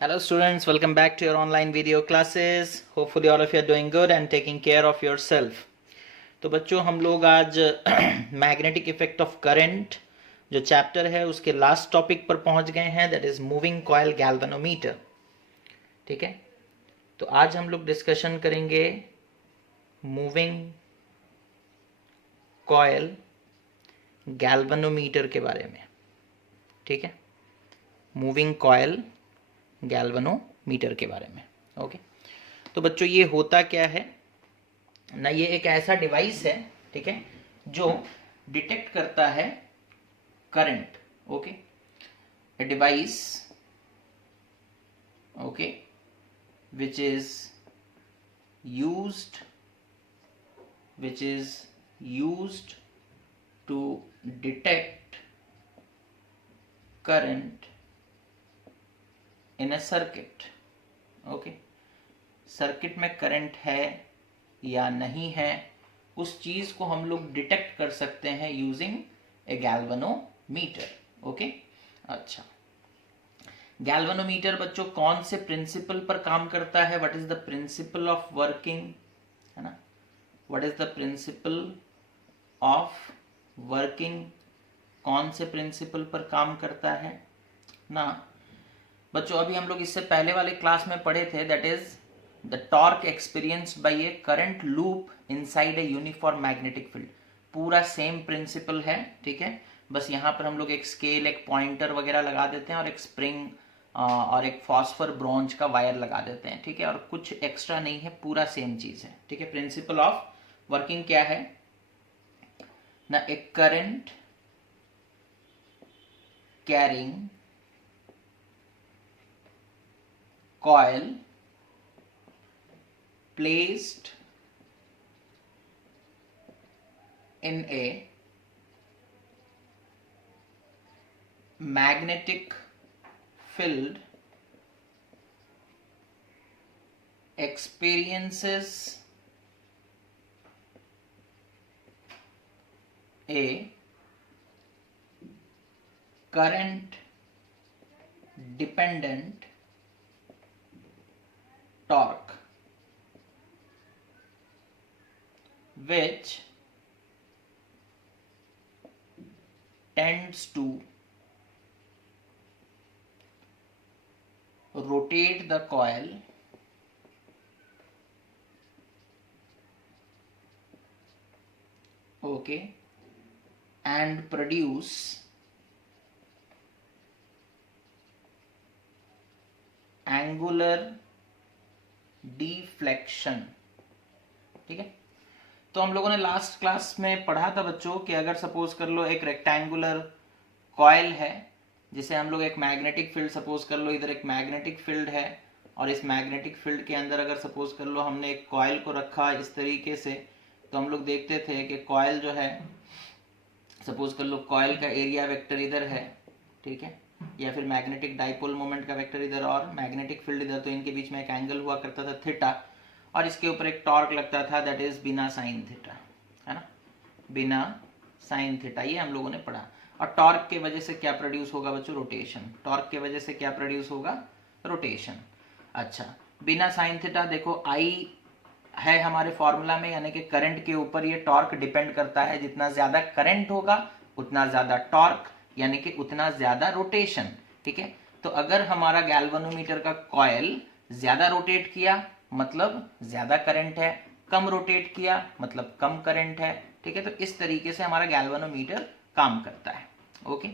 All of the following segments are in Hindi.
Hello students, welcome back to your online video classes. Hopefully all of you are doing good and taking care of yourself. तो बच्चों हम लोग आज मैग्नेटिक इफेक्ट ऑफ करंट जो चैप्टर है उसके लास्ट टॉपिक पर पहुंच गए हैं, that is moving coil galvanometer. ठीक है, तो आज हम लोग डिस्कशन करेंगे मूविंग कॉइल गैल्वेनोमीटर के बारे में। ठीक है, मूविंग कॉइल गैल्वेनोमीटर के बारे में। ओके, तो बच्चों ये होता क्या है ना, ये एक ऐसा डिवाइस है, ठीक है, जो डिटेक्ट करता है current. Okay, a device okay which is used to detect current in a circuit. Okay, circuit में करंट है या नहीं है उस चीज को हम लोग डिटेक्ट कर सकते हैं यूजिंग ए गैल्वेनोमीटर। ओके, अच्छा, गैल्वेनोमीटर बच्चों कौन से प्रिंसिपल पर काम करता है? What is the principle of working, है ना? What is the principle of working, कौन से प्रिंसिपल पर काम करता है ना बच्चों? अभी हम लोग इससे पहले वाले क्लास में पढ़े थे, that is the torque experienced bye A current loop inside a uniform magnetic field. पूरा सेम प्रिंसिपल है, ठीक है, बस यहाँ पर हम लोग एक स्केल, एक पॉइंटर वगैरह लगा देते हैं और एक स्प्रिंग और एक फॉस्फर ब्रोंज का वायर लगा देते हैं, ठीक है, और कुछ एक्स्ट्रा नहीं है, पूरा सेम चीज है। ठीक है, प्रिंसिपल ऑफ वर्किंग क्या है ना? A current carrying coil placed in a magnetic field experiences a current dependent torque which tends to rotate the coil okay and produce angular deflection. ठीक है, तो हम लोगों ने लास्ट क्लास में पढ़ा था बच्चों कि अगर सपोज कर लो एक रेक्टेंगुलर कॉइल है जिसे हम लोग एक मैग्नेटिक फील्ड, सपोज कर लो इधर एक मैग्नेटिक फील्ड है और इस मैग्नेटिक फील्ड के अंदर अगर सपोज कर लो हमने एक कॉइल को रखा इस तरीके से, तो हम लोग देखते थे कि कॉइल जो है, सपोज कर लो कॉइल का एरिया वेक्टर इधर है, ठीक है, या फिर मैग्नेटिक डाइपोल मोमेंट का वेक्टर इधर और मैग्नेटिक फील्ड इधर, तो इनके बीच में एक एंगल हुआ करता था थीटा और इसके ऊपर एक टॉर्क लगता था, दैट इज बिना साइन थीटा, है ना, बिना साइन थीटा। ये हम लोगों ने पढ़ा। और टॉर्क के वजह से क्या प्रोड्यूस होगा बच्चों? रोटेशन। टॉर्क के वजह से क्या प्रोड्यूस होगा? रोटेशन। अच्छा, बिना साइन थीटा, देखो आई है हमारे फॉर्मूला में, यानी कि करंट के ऊपर ये टॉर्क डिपेंड करता है। जितना ज्यादा करंट होगा उतना ज्यादा टॉर्क, यानी कि उतना ज्यादा रोटेशन। ठीक है, तो अगर हमारा गैल्वेनोमीटर का कॉइल ज्यादा रोटेट किया मतलब ज्यादा करंट है, कम रोटेट किया मतलब कम करंट है। ठीक है, तो इस तरीके से हमारा गैल्वेनोमीटर काम करता है। ओके,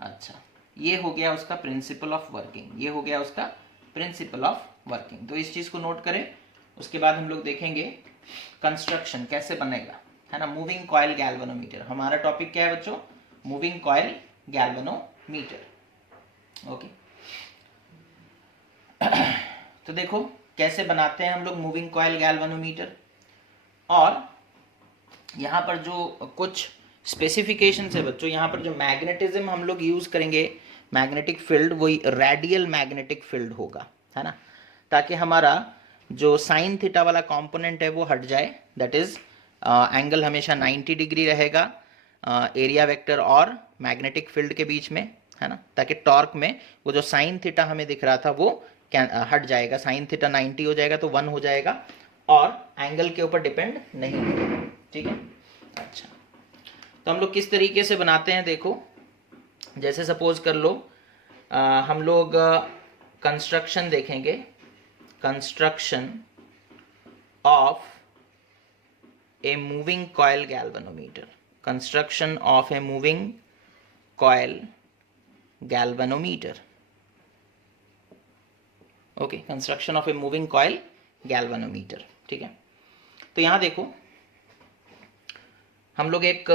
अच्छा, ये हो गया उसका प्रिंसिपल ऑफ वर्किंग, ये हो गया उसका प्रिंसिपल ऑफ वर्किंग। तो इस चीज को नोट करें। उसके बाद हम लोग देखेंगे कंस्ट्रक्शन कैसे बनेगा, है ना। मूविंग कॉइल गैल्वेनोमीटर, हमारा टॉपिक क्या है बच्चों? Moving coil galvanometer. ओके, तो देखो कैसे बनाते हैं हम लोग मूविंग कॉइल गैल्वेनोमीटर। और यहां पर जो कुछ स्पेसिफिकेशन है बच्चों, यहां पर जो मैग्नेटिज्म हम लोग यूज करेंगे, मैग्नेटिक फील्ड, वही रेडियल मैग्नेटिक फील्ड होगा, है ना, ताकि हमारा जो साइन थीटा वाला कंपोनेंट है वो हट जाए। दैट इज एंगल हमेशा 90 डिग्री रहेगा एरिया वेक्टर और मैग्नेटिक फील्ड के बीच में, है ना, ताकि टॉर्क में वो जो साइन थीटा हमें दिख रहा था वो हट जाएगा, साइन थीटा 90 हो जाएगा तो 1 हो जाएगा और एंगल के ऊपर डिपेंड नहीं होगा। ठीक है, अच्छा तो हम लोग किस तरीके से बनाते हैं देखो, जैसे सपोज कर लो हम लोग कंस्ट्रक्शन देखेंगे, construction of a moving coil galvanometer, construction of a moving coil galvanometer. Okay, construction of a moving coil galvanometer. ठीक है, तो यहां देखो हम लोग एक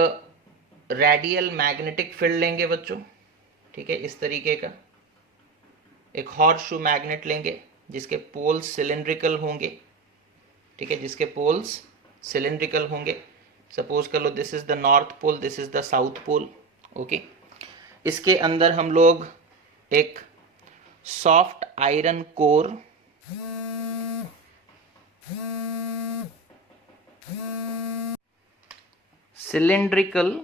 रेडियल मैग्नेटिक फील्ड लेंगे बच्चों। ठीक है, इस तरीके का एक हॉर्स शू मैग्नेट लेंगे जिसके पोल्स सिलिंड्रिकल होंगे। ठीक है, जिसके पोल्स सिलिंड्रिकल होंगे। सपोज कर लो this is the north pole, this is the south pole. Okay, इसके अंदर हम लोग एक soft iron core cylindrical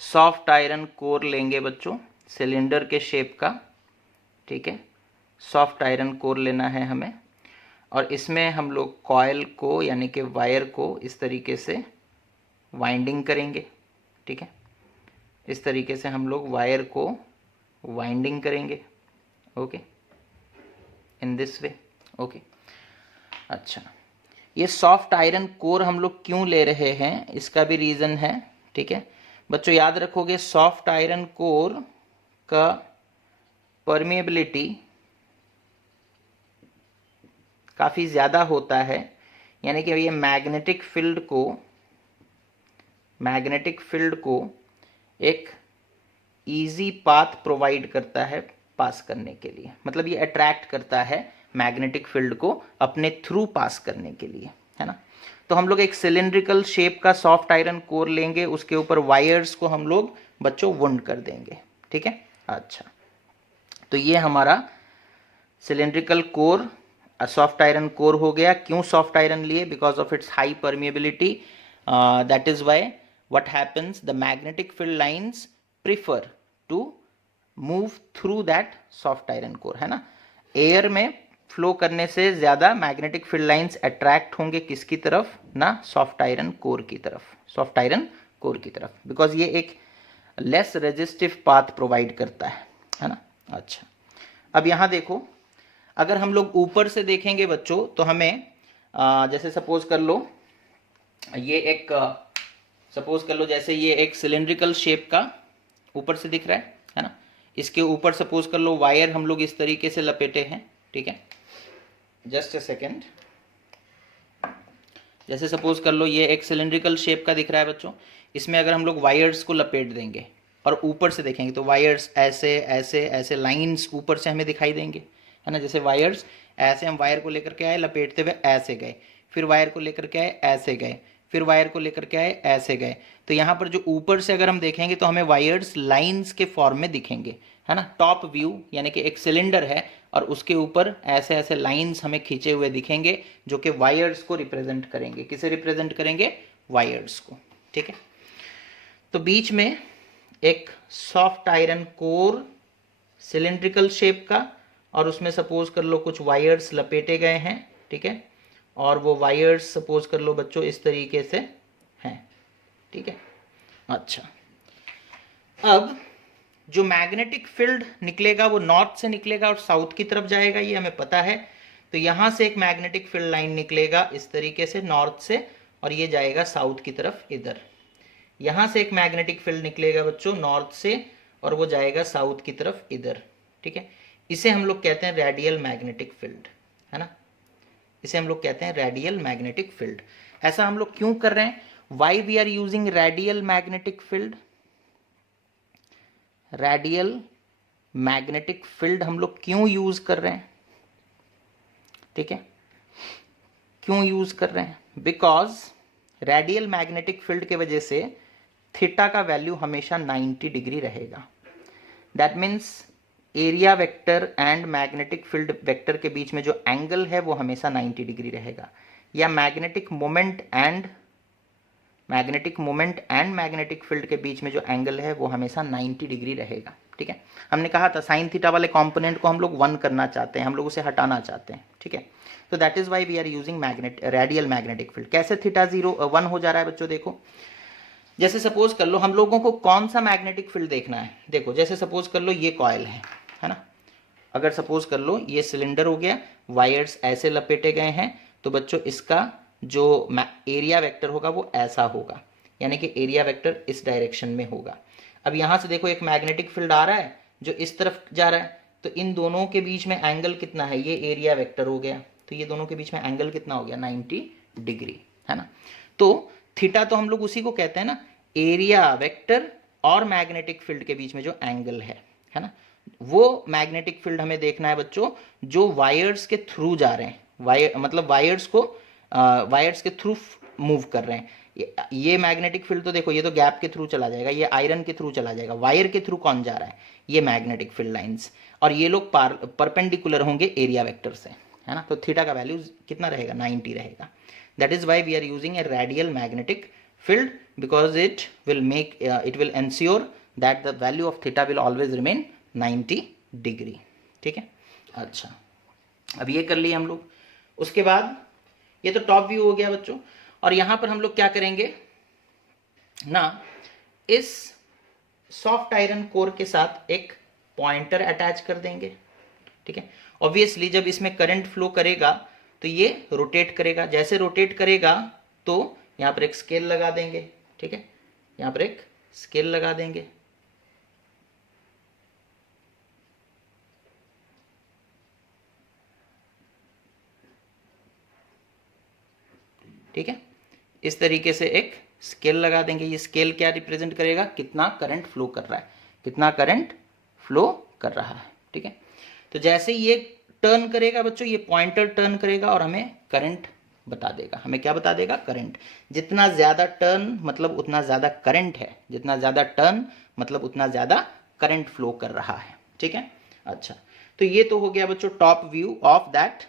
soft iron core लेंगे बच्चों, सिलेंडर के शेप का। ठीक है, सॉफ्ट आयरन कोर लेना है हमें और इसमें हम लोग कॉयल को यानी कि वायर को इस तरीके से वाइंडिंग करेंगे। ठीक है, इस तरीके से हम लोग वायर को वाइंडिंग करेंगे। Okay, in this way. Okay, अच्छा ये सॉफ्ट आयरन कोर हम लोग क्यों ले रहे हैं, इसका भी रीज़न है। ठीक है बच्चों, याद रखोगे सॉफ्ट आयरन कोर का परमेबिलिटी काफ़ी ज़्यादा होता है, यानी कि ये मैग्नेटिक फील्ड को एक इजी पाथ प्रोवाइड करता है पास करने के लिए। मतलब ये अट्रैक्ट करता है मैग्नेटिक फील्ड को अपने थ्रू पास करने के लिए, है ना। तो हम लोग एक सिलिंड्रिकल शेप का सॉफ्ट आयरन कोर लेंगे, उसके ऊपर वायर्स को हम लोग बच्चों वुंड कर देंगे। ठीक है, अच्छा तो ये हमारा cylindrical core soft iron core हो गया। क्यों सॉफ्ट आयरन लिए? Because of its high permeability, that is why what happens, the magnetic field lines prefer to move through that soft iron core, है ना। एयर में फ्लो करने से ज़्यादा मैग्नेटिक फील्ड लाइंस अट्रैक्ट होंगे किसकी तरफ ना, सॉफ्ट आयरन कोर की तरफ, सॉफ्ट आयरन कोर की तरफ, बिकॉज ये एक लेस रेजिस्टिव पाथ प्रोवाइड करता है ना। अच्छा अब यहाँ देखो, अगर हम लोग ऊपर से देखेंगे बच्चों तो हमें जैसे सपोज कर लो ये एक सपोज कर लो जैसे ये एक सिलिंड्रिकल शेप का ऊपर से दिख रहा है ना। इसके ऊपर सपोज कर लो वायर हम लोग इस तरीके से लपेटे हैं। ठीक है, जस्ट अ सेकेंड। जैसे सपोज कर लो ये एक सिलिंड्रिकल शेप का दिख रहा है बच्चों, इसमें अगर हम लोग वायर्स को लपेट देंगे और ऊपर से देखेंगे तो वायर्स ऐसे ऐसे ऐसे लाइंस ऊपर से हमें दिखाई देंगे, है ना। जैसे वायर्स ऐसे, हम वायर को लेकर के आए लपेटते हुए ऐसे गए, फिर वायर को लेकर के आए ऐसे गए, फिर वायर को लेकर के आए ऐसे गए। तो यहाँ पर जो ऊपर से अगर हम देखेंगे तो हमें वायर्स लाइंस के फॉर्म में दिखेंगे, है ना। टॉप व्यू यानी कि एक सिलेंडर है और उसके ऊपर ऐसे ऐसे लाइंस हमें खींचे हुए दिखेंगे जो कि वायर्स को रिप्रेजेंट करेंगे। किसे रिप्रेजेंट करेंगे? वायर्स को। ठीक है, तो बीच में एक soft iron core cylindrical shape का और उसमें सपोज कर लो कुछ वायर्स लपेटे गए हैं। ठीक है, और वो वायर्स सपोज कर लो बच्चों इस तरीके से हैं। ठीक है, अच्छा अब जो मैग्नेटिक फील्ड निकलेगा वो नॉर्थ से निकलेगा और साउथ की तरफ जाएगा, ये हमें पता है। तो यहां से एक मैग्नेटिक फील्ड लाइन निकलेगा इस तरीके से नॉर्थ से और ये जाएगा साउथ की तरफ इधर। यहां से एक मैग्नेटिक फील्ड निकलेगा बच्चों नॉर्थ से और वो जाएगा साउथ की तरफ इधर। ठीक है, इसे हम लोग कहते हैं रेडियल मैग्नेटिक फील्ड, है ना। इसे हम लोग कहते हैं रेडियल मैग्नेटिक फील्ड। ऐसा हम लोग क्यों कर रहे हैं? Why we are using radial magnetic field? Radial magnetic field हम लोग क्यों यूज कर रहे हैं? ठीक है, क्यों यूज कर रहे हैं? बिकॉज रेडियल मैग्नेटिक फील्ड के वजह से थीटा का वैल्यू हमेशा 90 डिग्री रहेगा। That means area vector and magnetic field vector के बीच में जो एंगल है वो हमेशा 90 डिग्री रहेगा, या magnetic moment and magnetic field के बीच में जो एंगल है वो हमेशा 90 डिग्री रहेगा। ठीक है। हमने कहा था साइन थीटा वाले कंपोनेंट को हम लोग 1 करना चाहते हैं, हम लोग उसे हटाना चाहते हैं, ठीक है। तो that is why we are using radial magnetic field. कैसे थीटा 1 हो जा रहा है बच्चों, देखो जैसे सपोज कर लो हम लोगों को कौन सा मैग्नेटिक फील्ड देखना है। देखो जैसे सपोज कर लो ये कॉइल है ना, अगर सपोज कर लो ये सिलेंडर हो गया, वायर्स ऐसे लपेटे गए हैं, तो बच्चों इसका जो एरिया वेक्टर होगा वो ऐसा होगा, यानी कि एरिया वेक्टर इस डायरेक्शन में होगा। अब यहाँ से देखो एक मैग्नेटिक फील्ड आ रहा है जो इस तरफ जा रहा है, तो इन दोनों के बीच में एंगल कितना है, ये एरिया वेक्टर हो गया, तो ये दोनों के बीच में एंगल कितना हो गया 90 डिग्री, है ना। तो थीटा तो हम लोग उसी को कहते हैं ना, एरिया वेक्टर और मैग्नेटिक फील्ड के बीच में जो एंगल है ना, वो मैग्नेटिक फील्ड हमें देखना है बच्चों जो वायर्स के थ्रू जा रहे हैं, मतलब वायर्स के थ्रू मूव कर रहे हैं। ये मैग्नेटिक फील्ड तो देखो ये तो गैप के थ्रू चला जाएगा, ये आयरन के थ्रू चला जाएगा, वायर के थ्रू कौन जा रहा है, ये मैग्नेटिक फील्ड लाइंस, और ये लोग परपेंडिकुलर होंगे एरिया वेक्टर से, है ना। तो थीटा का वैल्यू कितना रहेगा 90 रहेगा। That is why we are using a radial magnetic field because it will ensure that the value of theta will always remain 90 degree, ठीक है। अच्छा अब ये कर लिए हम लोग, उसके बाद ये तो टॉप व्यू हो गया बच्चों, और यहां पर हम लोग क्या करेंगे ना, इस सॉफ्ट आयरन कोर के साथ एक पॉइंटर अटैच कर देंगे, ठीक है। ऑब्वियसली जब इसमें करंट फ्लो करेगा तो ये रोटेट करेगा, जैसे रोटेट करेगा तो यहाँ पर एक स्केल लगा देंगे, ठीक है, यहाँ पर एक स्केल लगा देंगे, ठीक है। इस तरीके से एक स्केल लगा देंगे। ये स्केल क्या रिप्रेजेंट करेगा, कितना करंट फ्लो कर रहा है, कितना करंट फ्लो कर रहा है, ठीक है। तो जैसे ये टर्न करेगा बच्चों, ये पॉइंटर टर्न करेगा और हमें करंट बता देगा, हमें क्या बता देगा, करंट। जितना ज्यादा टर्न मतलब उतना ज्यादा करंट है, जितना ज्यादा टर्न मतलब उतना ज्यादा करंट फ्लो कर रहा है, ठीक है। अच्छा तो ये तो हो गया बच्चों top view of that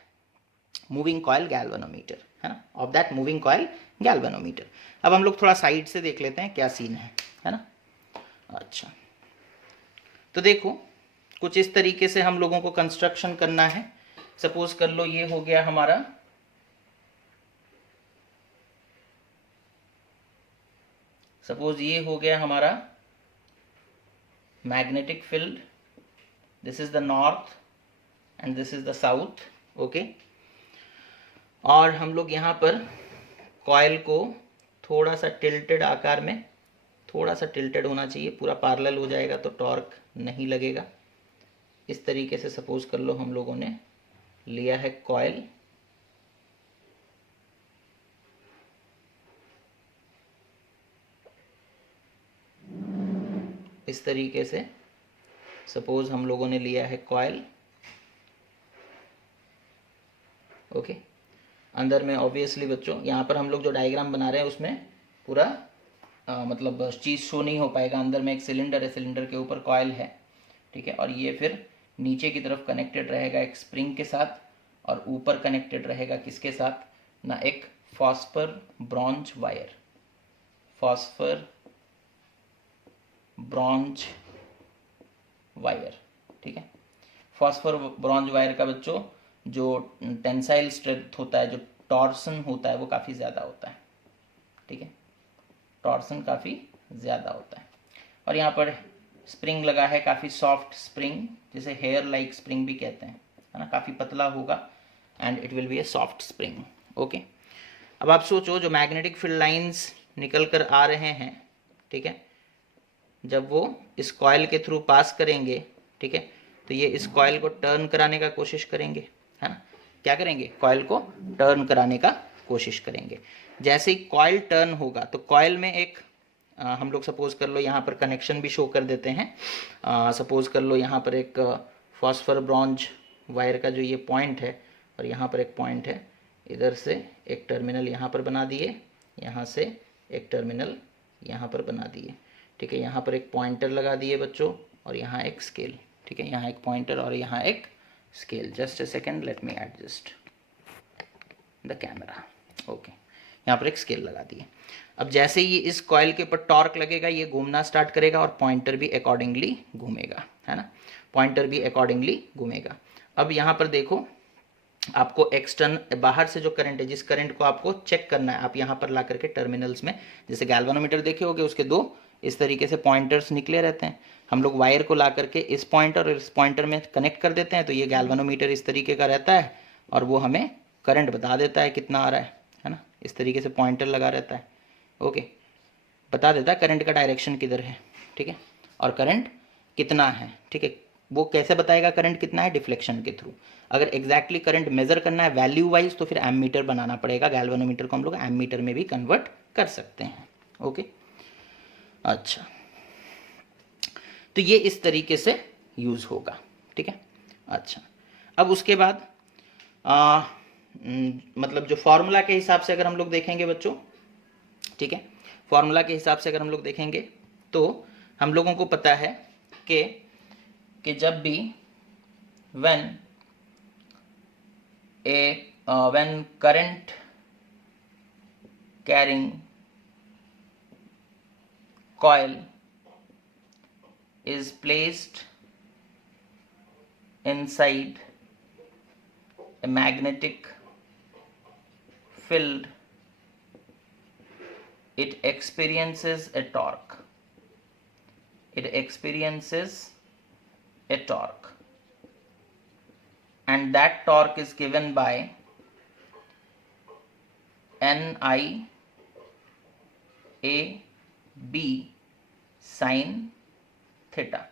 moving coil galvanometer, है ना, of that moving coil galvanometer. अब हम लोग थोड़ा साइड से देख लेते हैं क्या सीन है ना। अच्छा तो देखो कुछ इस तरीके से हम लोगों को कंस्ट्रक्शन करना है। सपोज कर लो ये हो गया हमारा magnetic field, this is the north and this is the south, okay. और हम लोग यहाँ पर कॉइल को थोड़ा सा टिल्टेड आकार में, थोड़ा सा टिल्टेड होना चाहिए, पूरा पैरेलल हो जाएगा तो टॉर्क नहीं लगेगा। इस तरीके से सपोज कर लो हम लोगों ने लिया है कॉइल, इस तरीके से सपोज हम लोगों ने लिया है कॉइल, ओके। अंदर में ऑब्वियसली बच्चों यहाँ पर हम लोग जो डायग्राम बना रहे हैं उसमें पूरा मतलब चीज़ शो नहीं हो पाएगा। अंदर में एक सिलेंडर है, सिलेंडर के ऊपर कॉइल है, ठीक है, और ये फिर नीचे की तरफ कनेक्टेड रहेगा एक स्प्रिंग के साथ, और ऊपर कनेक्टेड रहेगा किसके साथ ना, एक phosphor bronze wire, phosphor bronze wire, ठीक है। फॉस्फर ब्रॉन्ज वायर का बच्चों जो टेंसाइल स्ट्रेंथ होता है, जो टॉर्सन होता है वो काफ़ी ज़्यादा होता है, ठीक है, टॉर्सन काफ़ी ज़्यादा होता है। और यहाँ पर स्प्रिंग लगा है, काफ़ी सॉफ्ट स्प्रिंग, जिसे हेयर लाइक स्प्रिंग भी कहते हैं, है ना, काफ़ी पतला होगा and it will be A soft spring, okay. अब आप सोचो जो मैग्नेटिक फील्ड लाइंस निकल कर आ रहे हैं, ठीक है, जब वो इस कॉइल के थ्रू पास करेंगे, ठीक है, तो ये इस कॉइल को टर्न कराने का कोशिश करेंगे, है ना, क्या करेंगे, कॉइल को टर्न कराने का कोशिश करेंगे। जैसे ही कॉइल टर्न होगा तो कॉइल में एक हम लोग सपोज कर लो यहाँ पर कनेक्शन भी शो कर देते हैं। सपोज कर लो यहाँ पर एक फॉस्फर ब्रॉन्ज वायर का जो ये पॉइंट है और यहाँ पर एक पॉइंट है, इधर से एक टर्मिनल यहाँ पर बना दिए, यहाँ से एक टर्मिनल यहाँ पर बना दिए, ठीक है। यहाँ पर एक पॉइंटर लगा दिए बच्चों और यहाँ एक स्केल, ठीक है, यहाँ एक पॉइंटर और यहाँ एक scale. Just a second, let me adjust the camera, okay. यहाँ पर एक स्केल लगा दिए। अब जैसे ही इस कॉइल के ऊपर टॉर्क लगेगा ये घूमना स्टार्ट करेगा और पॉइंटर भी अकॉर्डिंगली घूमेगा, है ना, पॉइंटर भी अकॉर्डिंगली घूमेगा। अब यहाँ पर देखो, आपको एक्सटर्न बाहर से जो करंट है, जिस करंट को आपको चेक करना है, आप यहाँ पर ला करके टर्मिनल्स में, जैसे गैल्वेनोमीटर देखे होगे, उसके दो इस तरीके से पॉइंटर्स निकले रहते हैं, हम लोग वायर को ला करके इस पॉइंटर और इस पॉइंटर में कनेक्ट कर देते हैं, तो ये गैल्वेनोमीटर इस तरीके का रहता है और वो हमें करंट बता देता है कितना आ रहा है ना, इस तरीके से पॉइंटर लगा रहता है, ओके, बता देता है करंट का डायरेक्शन किधर है, ठीक है, और करंट कितना है, ठीक है। वो कैसे बताएगा करंट कितना है? डिफ्लेक्शन के थ्रू। अगर एग्जैक्टली करंट मेजर करना है वैल्यू वाइज, तो फिर एमीटर बनाना पड़ेगा, गैल्वेनोमीटर को हम लोग एमीटर में भी कन्वर्ट कर सकते हैं, ओके। अच्छा, तो ये इस तरीके से यूज होगा, ठीक है। अच्छा, अब उसके बाद मतलब जो फॉर्मूला के हिसाब से अगर हम लोग देखेंगे बच्चों, ठीक है, फॉर्मूला के हिसाब से अगर हम लोग देखेंगे तो हम लोगों को पता है कि जब भी when current carrying coil is placed inside a magnetic field, it experiences a torque. It experiences a torque, and that torque is given by NI AB sin theta.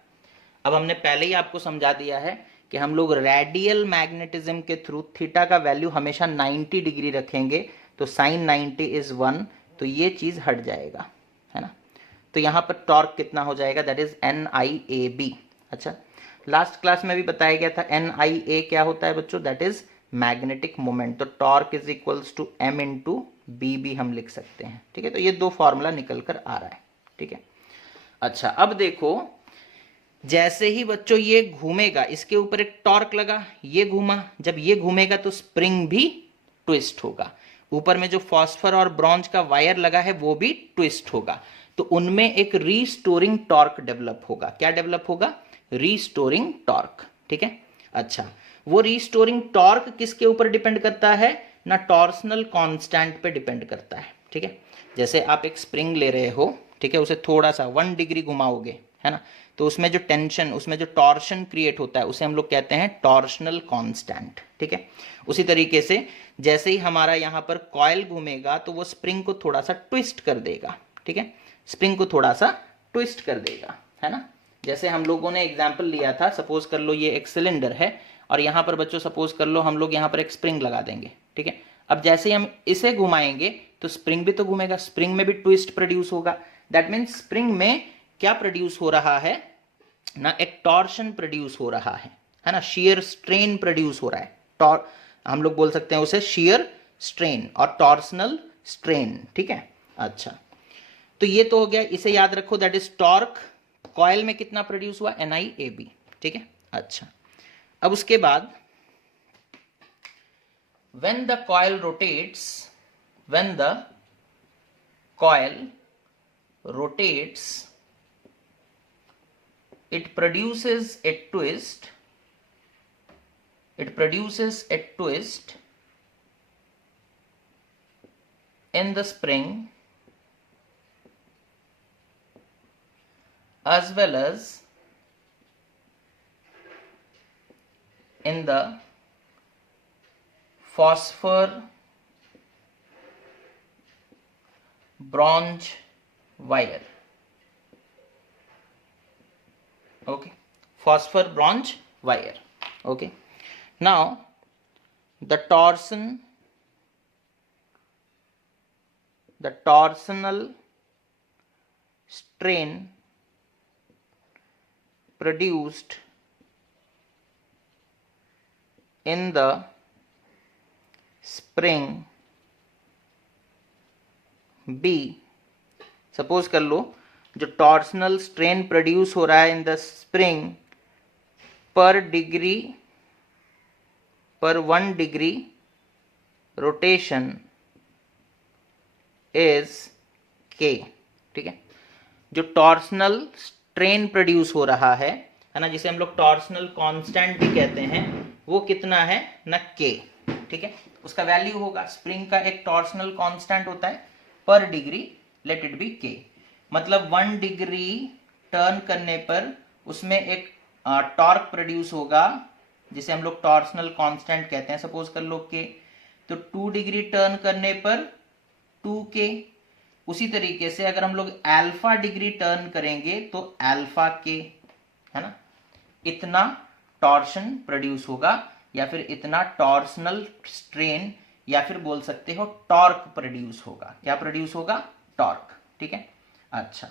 अब हमने पहले ही आपको समझा दिया है कि हम लोग रेडियल मैग्नेटिज्म के थ्रू थीटा का वैल्यू हमेशा 90 डिग्री रखेंगे, तो साइन 90 इज 1, तो ये चीज हट जाएगा, है ना। तो यहाँ पर टॉर्क कितना हो जाएगा? That is NIAB। अच्छा, लास्ट क्लास में भी बताया गया था NIA क्या होता है बच्चों? That is magnetic moment. तो torque is equals to M into B भी हम लिख सकते हैं, ठीक है। तो ये दो फॉर्मूला निकल कर आ रहा है, ठीक है। अच्छा, अब देखो, जैसे ही बच्चों ये घूमेगा, इसके ऊपर एक टॉर्क लगा, ये घूमा, जब ये घूमेगा तो स्प्रिंग भी ट्विस्ट होगा, ऊपर में जो फॉस्फर और ब्रॉन्ज का वायर लगा है वो भी ट्विस्ट होगा, तो उनमें एक रीस्टोरिंग टॉर्क डेवलप होगा। क्या डेवलप होगा? रीस्टोरिंग टॉर्क, ठीक है। अच्छा, वो रीस्टोरिंग टॉर्क किसके ऊपर डिपेंड करता है? ना टॉर्सनल कांस्टेंट पे डिपेंड करता है, ठीक है। जैसे आप एक स्प्रिंग ले रहे हो, ठीक है, उसे थोड़ा सा 1 डिग्री घुमाओगे, है ना, तो उसमें जो टेंशन, उसमें जो टॉर्शन क्रिएट होता है उसे हम लोग कहते हैं टॉर्शनल कांस्टेंट, ठीक है। उसी तरीके से जैसे ही हमारा यहाँ पर कॉइल घूमेगा तो वो स्प्रिंग को थोड़ा सा ट्विस्ट कर देगा, ठीक है, स्प्रिंग को थोड़ा सा ट्विस्ट कर देगा, है ना। जैसे हम लोगों ने एग्जाम्पल लिया था, सपोज कर लो ये एक सिलेंडर है और यहाँ पर बच्चों सपोज कर लो हम लोग यहाँ पर एक स्प्रिंग लगा देंगे, ठीक है। अब जैसे ही हम इसे घुमाएंगे तो स्प्रिंग भी तो घूमेगा, स्प्रिंग में भी ट्विस्ट प्रोड्यूस होगा। दैट मीन्स स्प्रिंग में क्या प्रोड्यूस हो रहा है ना, एक टॉर्शन प्रोड्यूस हो रहा है ना, शियर स्ट्रेन प्रोड्यूस हो रहा है, हम लोग बोल सकते हैं उसे शियर स्ट्रेन और टॉर्सनल स्ट्रेन, ठीक है। अच्छा, तो ये तो हो गया, इसे याद रखो, दैट इज टॉर्क कॉइल में कितना प्रोड्यूस हुआ? NIAB, ठीक है। अच्छा, अब उसके बाद when the coil rotates, when the coil rotates, it produces a twist, it produces a twist in the spring as well as in the phosphor bronze wire, okay, phosphor bronze wire, okay. Now the torsional strain produced in the spring B, suppose कर लो जो टॉर्सनल स्ट्रेन प्रोड्यूस हो रहा है इन द स्प्रिंग पर 1 डिग्री रोटेशन इज K, ठीक है। जो टॉर्सनल स्ट्रेन प्रोड्यूस हो रहा है है ना, जिसे हम लोग टॉर्सनल कांस्टेंट भी कहते हैं, वो कितना है ना के, ठीक है। उसका वैल्यू होगा, स्प्रिंग का एक टॉर्सनल कांस्टेंट होता है पर डिग्री, लेट इट बी के। मतलब 1 डिग्री टर्न करने पर उसमें एक टॉर्क प्रोड्यूस होगा जिसे हम लोग टॉर्सनल कांस्टेंट कहते हैं, सपोज कर लो के। तो 2 डिग्री टर्न करने पर 2k। उसी तरीके से अगर हम लोग अल्फा डिग्री टर्न करेंगे तो अल्फा के, है ना, इतना टॉर्शन प्रोड्यूस होगा, या फिर इतना टॉर्सनल स्ट्रेन, या फिर बोल सकते हो टॉर्क प्रोड्यूस होगा। क्या प्रोड्यूस होगा? टॉर्क, ठीक है। अच्छा,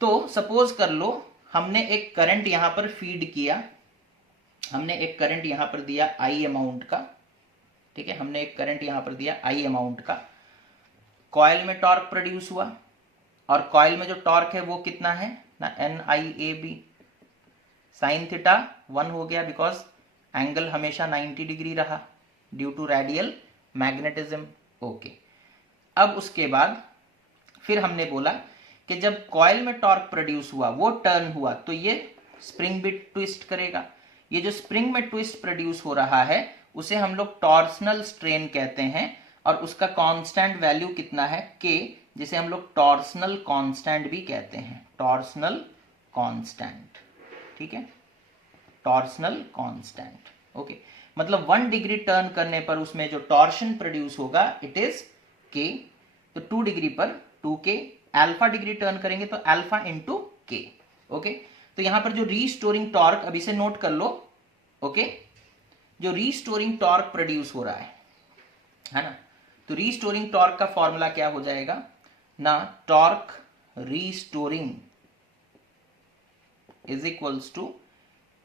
तो सपोज कर लो हमने एक करंट यहां पर फीड किया, हमने एक करंट यहां पर दिया आई अमाउंट का, ठीक है, हमने एक करंट यहां पर दिया आई अमाउंट का। कॉइल में टॉर्क प्रोड्यूस हुआ, और कॉइल में जो टॉर्क है वो कितना है ना, NIAB। साइन थीटा 1 हो गया, बिकॉज एंगल हमेशा 90 डिग्री रहा due to radial magnetism. Okay, अब उसके बाद फिर हमने बोला कि जब कॉइल में टॉर्क प्रोड्यूस हुआ, वो टर्न हुआ, तो ये स्प्रिंग भी ट्विस्ट करेगा। ये जो स्प्रिंग में ट्विस्ट प्रोड्यूस हो रहा है उसे हम लोग टॉर्सनल स्ट्रेन कहते हैं, और उसका कांस्टेंट वैल्यू कितना है के, जिसे हम लोग टॉर्सनल कांस्टेंट भी कहते हैं, टॉर्सनल कांस्टेंट, ठीक है, टॉर्सनल कांस्टेंट। ओके, मतलब 1 डिग्री टर्न करने पर उसमें जो टॉर्शन प्रोड्यूस होगा इट इज के। तो 2 डिग्री पर 2k, अल्फा डिग्री टर्न करेंगे तो अल्फा इंटू के। ओके, तो यहां पर जो रीस्टोरिंग टॉर्क, अब इसे नोट कर लो, ओके, जो रीस्टोरिंग टॉर्क प्रोड्यूस हो रहा है ना, तो रीस्टोरिंग टॉर्क का फॉर्मूला क्या हो जाएगा ना, torque restoring is equals to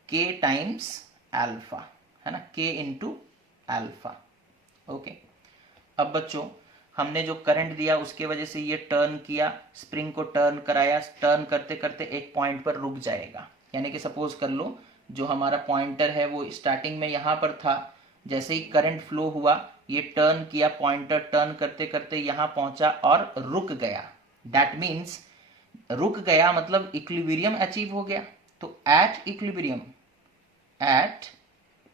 k times alpha, है ना, k इंटू अल्फा। ओके, अब बच्चों हमने जो करंट दिया उसके वजह से ये टर्न किया, स्प्रिंग को टर्न कराया, टर्न करते करते एक पॉइंट पर रुक जाएगा। यानी कि सपोज कर लो जो हमारा पॉइंटर है वो स्टार्टिंग में यहां पर था, जैसे ही करंट फ्लो हुआ ये टर्न किया, पॉइंटर टर्न करते करते यहां पहुंचा और रुक गया। दैट मीन्स रुक गया मतलब इक्विलिब्रियम अचीव हो गया। तो एट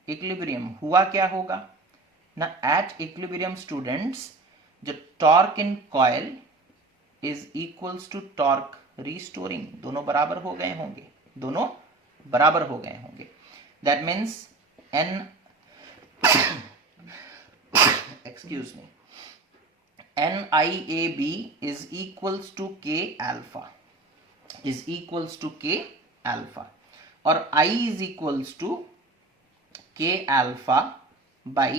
इक्विलिब्रियम हुआ क्या होगा ना, एट इक्विलिब्रियम स्टूडेंट्स, जो torque in coil is equals to torque restoring, दोनों बराबर हो गए होंगे, दोनों बराबर हो गए होंगे। That means NIAB is equals to K alpha, is equals to K alpha, और I is equals to K alpha by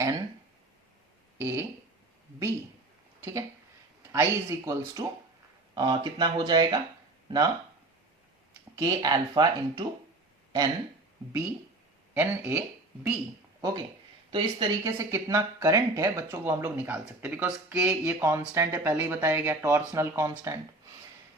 NAB, ठीक है। I is equals to कितना हो जाएगा ना, K alpha into NAB। Okay, तो इस तरीके से कितना करंट है बच्चों वो हम लोग निकाल सकते हैं, बिकॉज के ये कांस्टेंट है, पहले ही बताया गया, टॉर्सनल कांस्टेंट।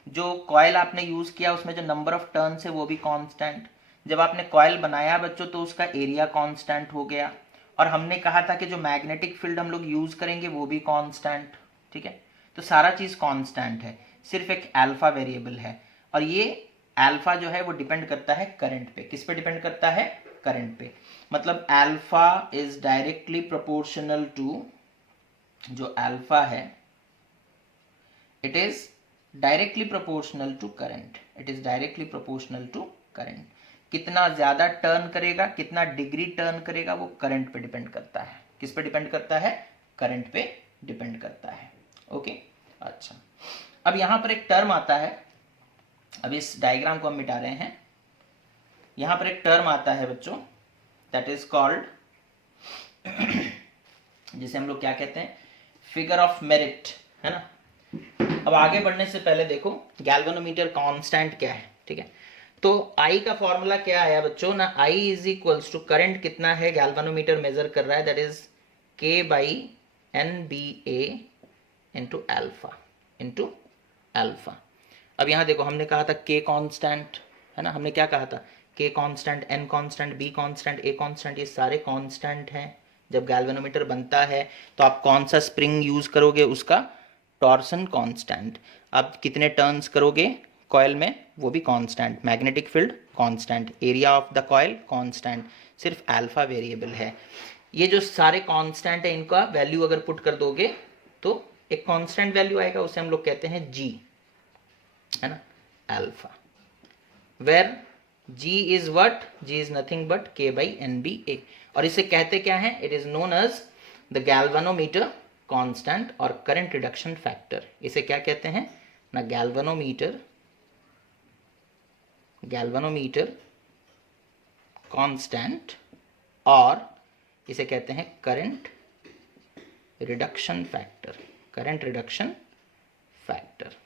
जो कॉइल आपने यूज किया उसमें जो नंबर ऑफ टर्न्स है वो भी कांस्टेंट। जब आपने कॉइल बनाया बच्चों तो उसका एरिया कांस्टेंट हो गया, और हमने कहा था कि जो मैग्नेटिक फील्ड हम लोग यूज करेंगे वो भी कांस्टेंट, ठीक है। तो सारा चीज कांस्टेंट है, सिर्फ एक अल्फा वेरिएबल है, और ये अल्फा जो है वो डिपेंड करता है करंट पे। किस पे डिपेंड करता है? करंट पे। मतलब alpha is directly proportional to, जो अल्फा है it is directly proportional to current, it is directly proportional to current. कितना ज्यादा टर्न करेगा, कितना डिग्री टर्न करेगा, वो करंट पे डिपेंड करता है। किस पे डिपेंड करता है? करंट पे डिपेंड करता है। ओके, अच्छा, अब यहां पर एक टर्म आता है, अब इस डायग्राम को हम मिटा रहे हैं। यहां पर एक टर्म आता है बच्चों, दैट इज कॉल्ड, जिसे हम लोग क्या कहते हैं, फिगर ऑफ मेरिट, है ना। अब आगे बढ़ने से पहले देखो गैल्वेनोमीटर कांस्टेंट क्या है, ठीक है। तो I का फॉर्मूला क्या आया बच्चों ना, I is equals to current कितना है गैल्वेनोमीटर मेजर कर रहा है, that is K by NBA into alpha. अब यहां देखो हमने कहा था K कांस्टेंट, है ना, हमने क्या कहा था, K constant, N constant, B constant, A constant, ये सारे कांस्टेंट हैं। जब गैल्वेनोमीटर बनता है तो आप कौन सा स्प्रिंग यूज करोगे, उसका टॉर्सन कांस्टेंट। अब कितने टर्न्स करोगे, कॉयल में वो भी constant, magnetic field constant, area of the coil constant, सिर्फ अल्फा वेरिएबल है। ये जो सारे कांस्टेंट है इनका वैल्यू अगर पुट कर दोगे तो एक कांस्टेंट वैल्यू आएगा, उसे हम लोग कहते हैं जी, है ना, alpha, where G is what, G is nothing but K by N B A. और इसे कहते क्या है, it is known as the galvanometer constant और करंट रिडक्शन फैक्टर। इसे क्या कहते हैं ना, गैल्वेनोमीटर कांस्टेंट, और इसे कहते हैं current reduction factor, current reduction factor.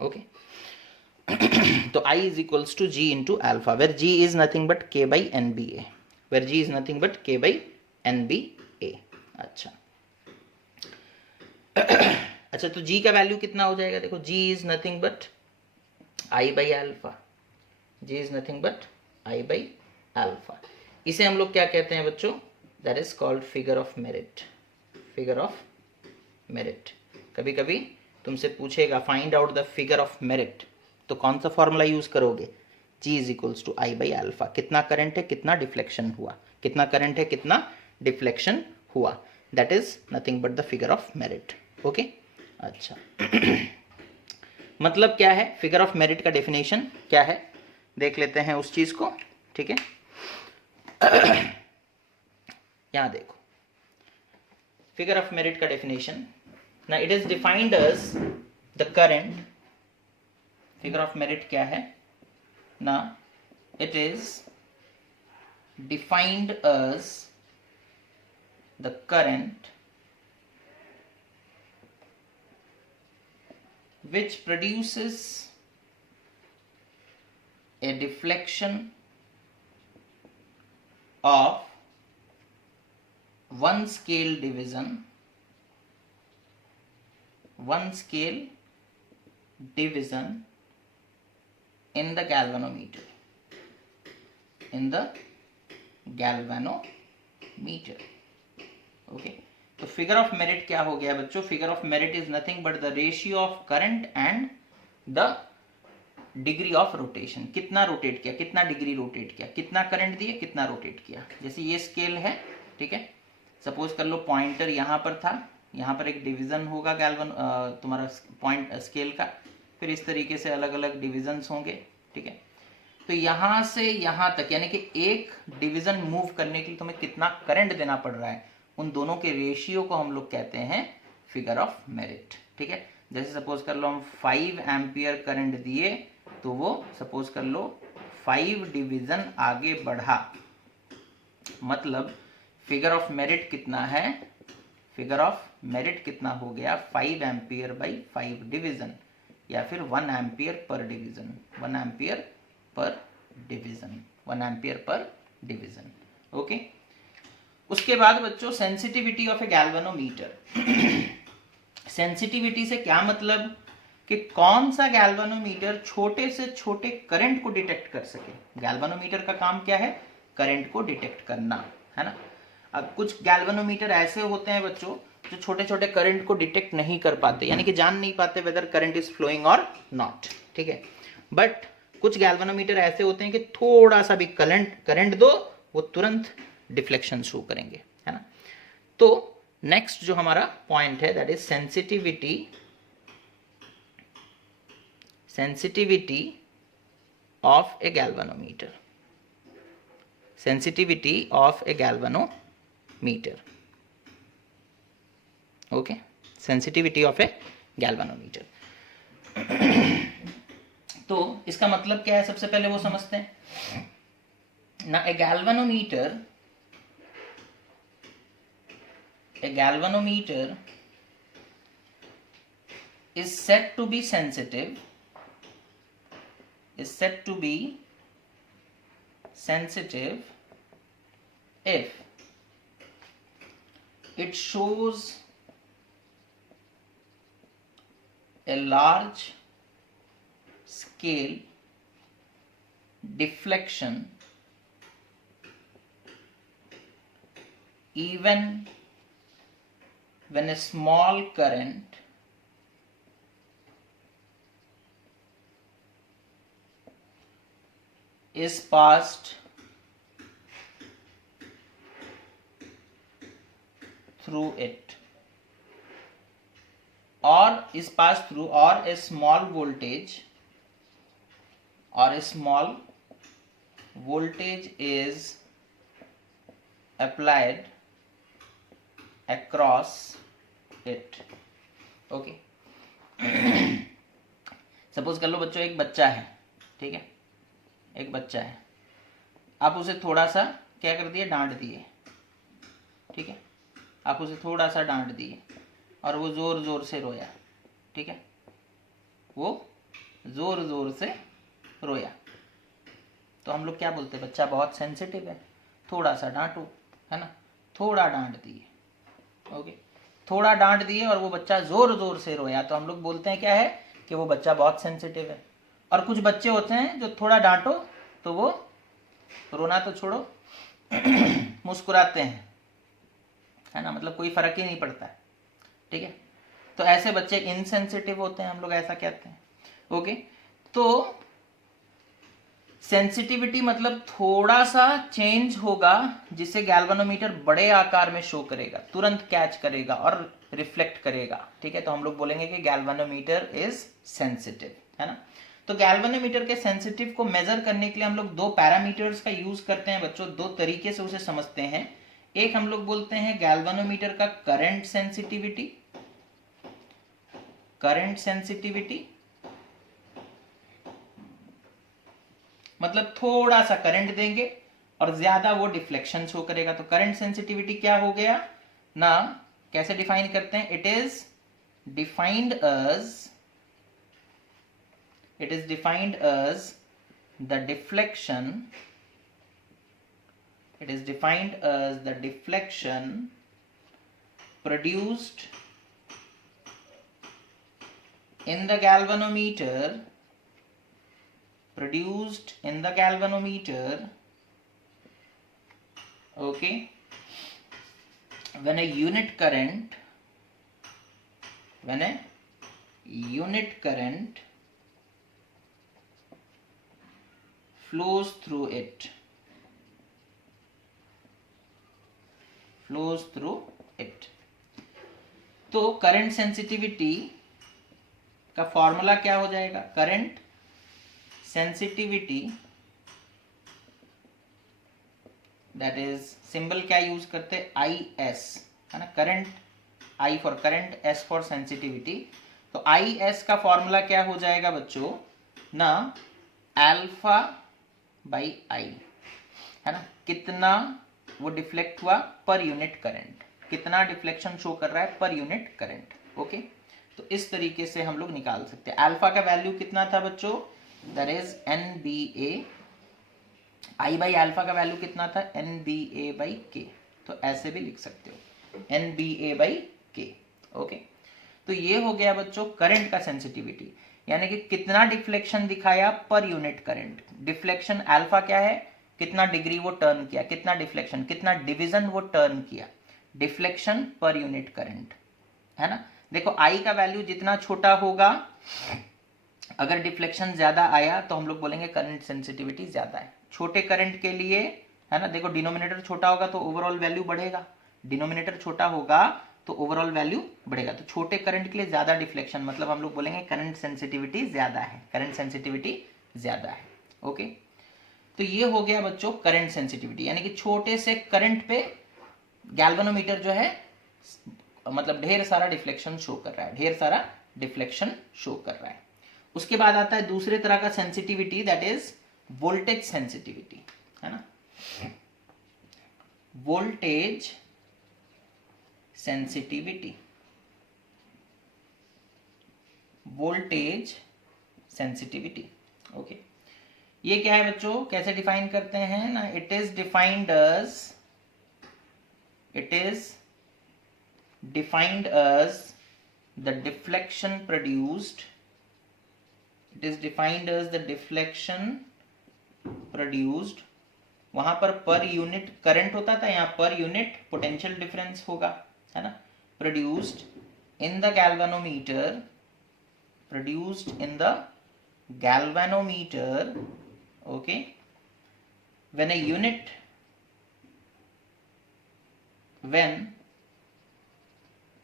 Okay, तो I is equals to G into alpha, where G is nothing but K by NBA, where G is nothing but K by NBA। अच्छा अच्छा, तो G का वैल्यू कितना हो जाएगा, देखो G is nothing but I by alpha, G is nothing but I by alpha। इसे हम लोग क्या कहते हैं बच्चों, that is called figure of merit, figure of merit। कभी कभी तुमसे पूछेगा find out the figure of merit, तो कौन सा फॉर्मूला यूज करोगे, G is equals to I by alpha. कितना करंट है कितना डिफ्लेक्शन हुआ, कितना करंट है कितना डिफ्लेक्शन हुआ, that is nothing but the figure of merit. Okay, अच्छा मतलब क्या है, फिगर ऑफ मेरिट का डेफिनेशन क्या है, देख लेते हैं उस चीज को, ठीक है। यहां देखो फिगर ऑफ मेरिट का डेफिनेशन, ना it is defined as the current, figure of merit क्या है ना, it is defined as the current which produces a deflection of one scale division in the galvanometer, okay। तो फिगर ऑफ मेरिट क्या हो गया बच्चों, figure of merit is nothing but the ratio of current and the degree of rotation. कितना रोटेट किया, कितना डिग्री रोटेट किया, कितना करंट दिए, कितना रोटेट किया। जैसे ये स्केल है, ठीक है, सपोज कर लो पॉइंटर यहाँ पर था, यहाँ पर एक डिवीजन होगा तुम्हारा पॉइंट स्केल का, फिर इस तरीके से अलग अलग डिविजन्स होंगे, ठीक है। तो यहाँ से यहाँ तक यानी कि एक डिवीजन मूव करने के लिए तुम्हें कितना करंट देना पड़ रहा है, उन दोनों के रेशियो को हम लोग कहते हैं फिगर ऑफ मेरिट, ठीक है। जैसे सपोज कर लो हम 5 एम्पियर करंट दिए, तो वो सपोज कर लो 5 डिवीजन आगे बढ़ा, मतलब फिगर ऑफ मेरिट कितना है, फिगर ऑफ मेरिट कितना हो गया 5 एम्पियर बाई 5 डिवीजन, या फिर 1 ampere per division, 1 ampere per division, 1 ampere per division. Okay, उसके बाद बच्चों sensitivity of a galvanometer. Sensitivity से क्या मतलब कि कौन सा गैल्वेनोमीटर छोटे से छोटे करंट को डिटेक्ट कर सके। गैल्वेनोमीटर का काम क्या है, करंट को डिटेक्ट करना, है ना। अब कुछ गैल्वेनोमीटर ऐसे होते हैं बच्चों जो छोटे छोटे करंट को डिटेक्ट नहीं कर पाते, यानी कि जान नहीं पाते वेदर करंट इज फ्लोइंग और नॉट, ठीक है। बट कुछ गैल्वेनोमीटर ऐसे होते हैं कि थोड़ा सा भी करंट दो वो तुरंत डिफ्लेक्शन शो करेंगे, है ना। तो नेक्स्ट जो हमारा पॉइंट है that is sensitivity of a galvanometer, sensitivity of a galvanometer. Okay, sensitivity of a galvanometer. तो इसका मतलब क्या है, सबसे पहले वो समझते हैं ना। ए galvanometer is said to be sensitive, if it shows a large scale deflection even when a small current is passed through it, or is passed through, or a small voltage is applied across it. Okay, suppose कर लो बच्चों एक बच्चा है, ठीक है, एक बच्चा है, आप उसे थोड़ा सा क्या कर दिए, डांट दिए, ठीक है, आप उसे थोड़ा सा डांट दिए और वो जोर जोर से रोया, ठीक है, वो जोर जोर से रोया, तो हम लोग क्या बोलते हैं, बच्चा बहुत सेंसिटिव है, थोड़ा सा डांटो, है ना, थोड़ा डांट दिए, ओके, थोड़ा डांट दिए और वो बच्चा जोर जोर से रोया, तो हम लोग बोलते हैं क्या है कि वो बच्चा बहुत सेंसिटिव है। और कुछ बच्चे होते हैं जो थोड़ा डांटो तो वो रोना तो छोड़ो मुस्कुराते हैं, है ना, मतलब कोई फर्क ही नहीं पड़ता है, ठीक है, तो ऐसे बच्चे इनसेंसिटिव होते हैं, हम लोग ऐसा कहते हैं। ओके, तो सेंसिटिविटी मतलब थोड़ा सा चेंज होगा जिसे गैल्वेनोमीटर बड़े आकार में शो करेगा, तुरंत कैच करेगा और रिफ्लेक्ट करेगा, ठीक है, तो हम लोग बोलेंगे कि गैल्वेनोमीटर इज सेंसिटिव, है ना। तो गैल्वेनोमीटर के सेंसिटिव को मेजर करने के लिए हम लोग दो पैरामीटर्स का यूज करते हैं बच्चों, दो तरीके से उसे समझते हैं। एक हम लोग बोलते हैं गैल्वेनोमीटर का करंट सेंसिटिविटी, मतलब थोड़ा सा करंट देंगे और ज्यादा वो डिफ्लेक्शन शो करेगा, तो करंट सेंसिटिविटी क्या हो गया ना, कैसे डिफाइन करते हैं, it is defined as the deflection produced in the galvanometer okay, when a unit current flows through it, तो करंट सेंसिटिविटी का फॉर्मूला क्या हो जाएगा, current sensitivity that is symbol क्या यूज करते हैं, आई एस, है ना, current I for current, S for sensitivity, तो आई एस का फॉर्मूला क्या हो जाएगा बच्चों ना, अल्फा बाई आई, है ना, कितना वो डिफ्लेक्ट हुआ पर यूनिट करंट, कितना डिफ्लेक्शन शो कर रहा है पर यूनिट करंट। ओके, तो इस तरीके से हम लोग निकाल सकते हैं। अल्फा का वैल्यू कितना था बच्चों, that is N B A, I by alpha का वैल्यू कितना था, एन बी ए बाई के, तो ऐसे भी लिख सकते हो, एन बी ए बाई के। ओके, तो ये हो गया बच्चों करंट का सेंसिटिविटी, यानी कि कितना डिफ्लेक्शन दिखाया per unit current. Deflection alpha क्या है, कितना डिग्री वो टर्न किया, कितना डिफ्लेक्शन, कितना डिवीजन वो टर्न किया, डिफ्लेक्शन पर यूनिट करंट, है ना। देखो आई का वैल्यू जितना छोटा होगा, अगर डिफ्लेक्शन ज्यादा आया तो हम लोग बोलेंगे करंट सेंसिटिविटी ज्यादा है। छोटे करंट के लिए, है ना, देखो डिनोमिनेटर छोटा होगा तो ओवरऑल वैल्यू बढ़ेगा, डिनोमिनेटर छोटा होगा तो ओवरऑल वैल्यू बढ़ेगा, तो छोटे करंट के लिए ज्यादा डिफ्लेक्शन, मतलब हम लोग बोलेंगे करंट सेंसिटिविटी ज्यादा है, करंट सेंसिटिविटी ज्यादा है। ओके, तो ये हो गया बच्चों करंट सेंसिटिविटी, यानी कि छोटे से करंट पे गैल्वेनोमीटर जो है मतलब ढेर सारा डिफ्लेक्शन शो कर रहा है, ढेर सारा डिफ्लेक्शन शो कर रहा है। उसके बाद आता है दूसरे तरह का sensitivity, that is voltage sensitivity, है ना, voltage sensitivity, voltage sensitivity. Okay, ये क्या है बच्चों, कैसे डिफाइन करते हैं ना, it is defined as the deflection produced, वहां पर यूनिट करंट होता था, यहाँ पर यूनिट पोटेंशियल डिफरेंस होगा, है ना, produced in the galvanometer, okay, when a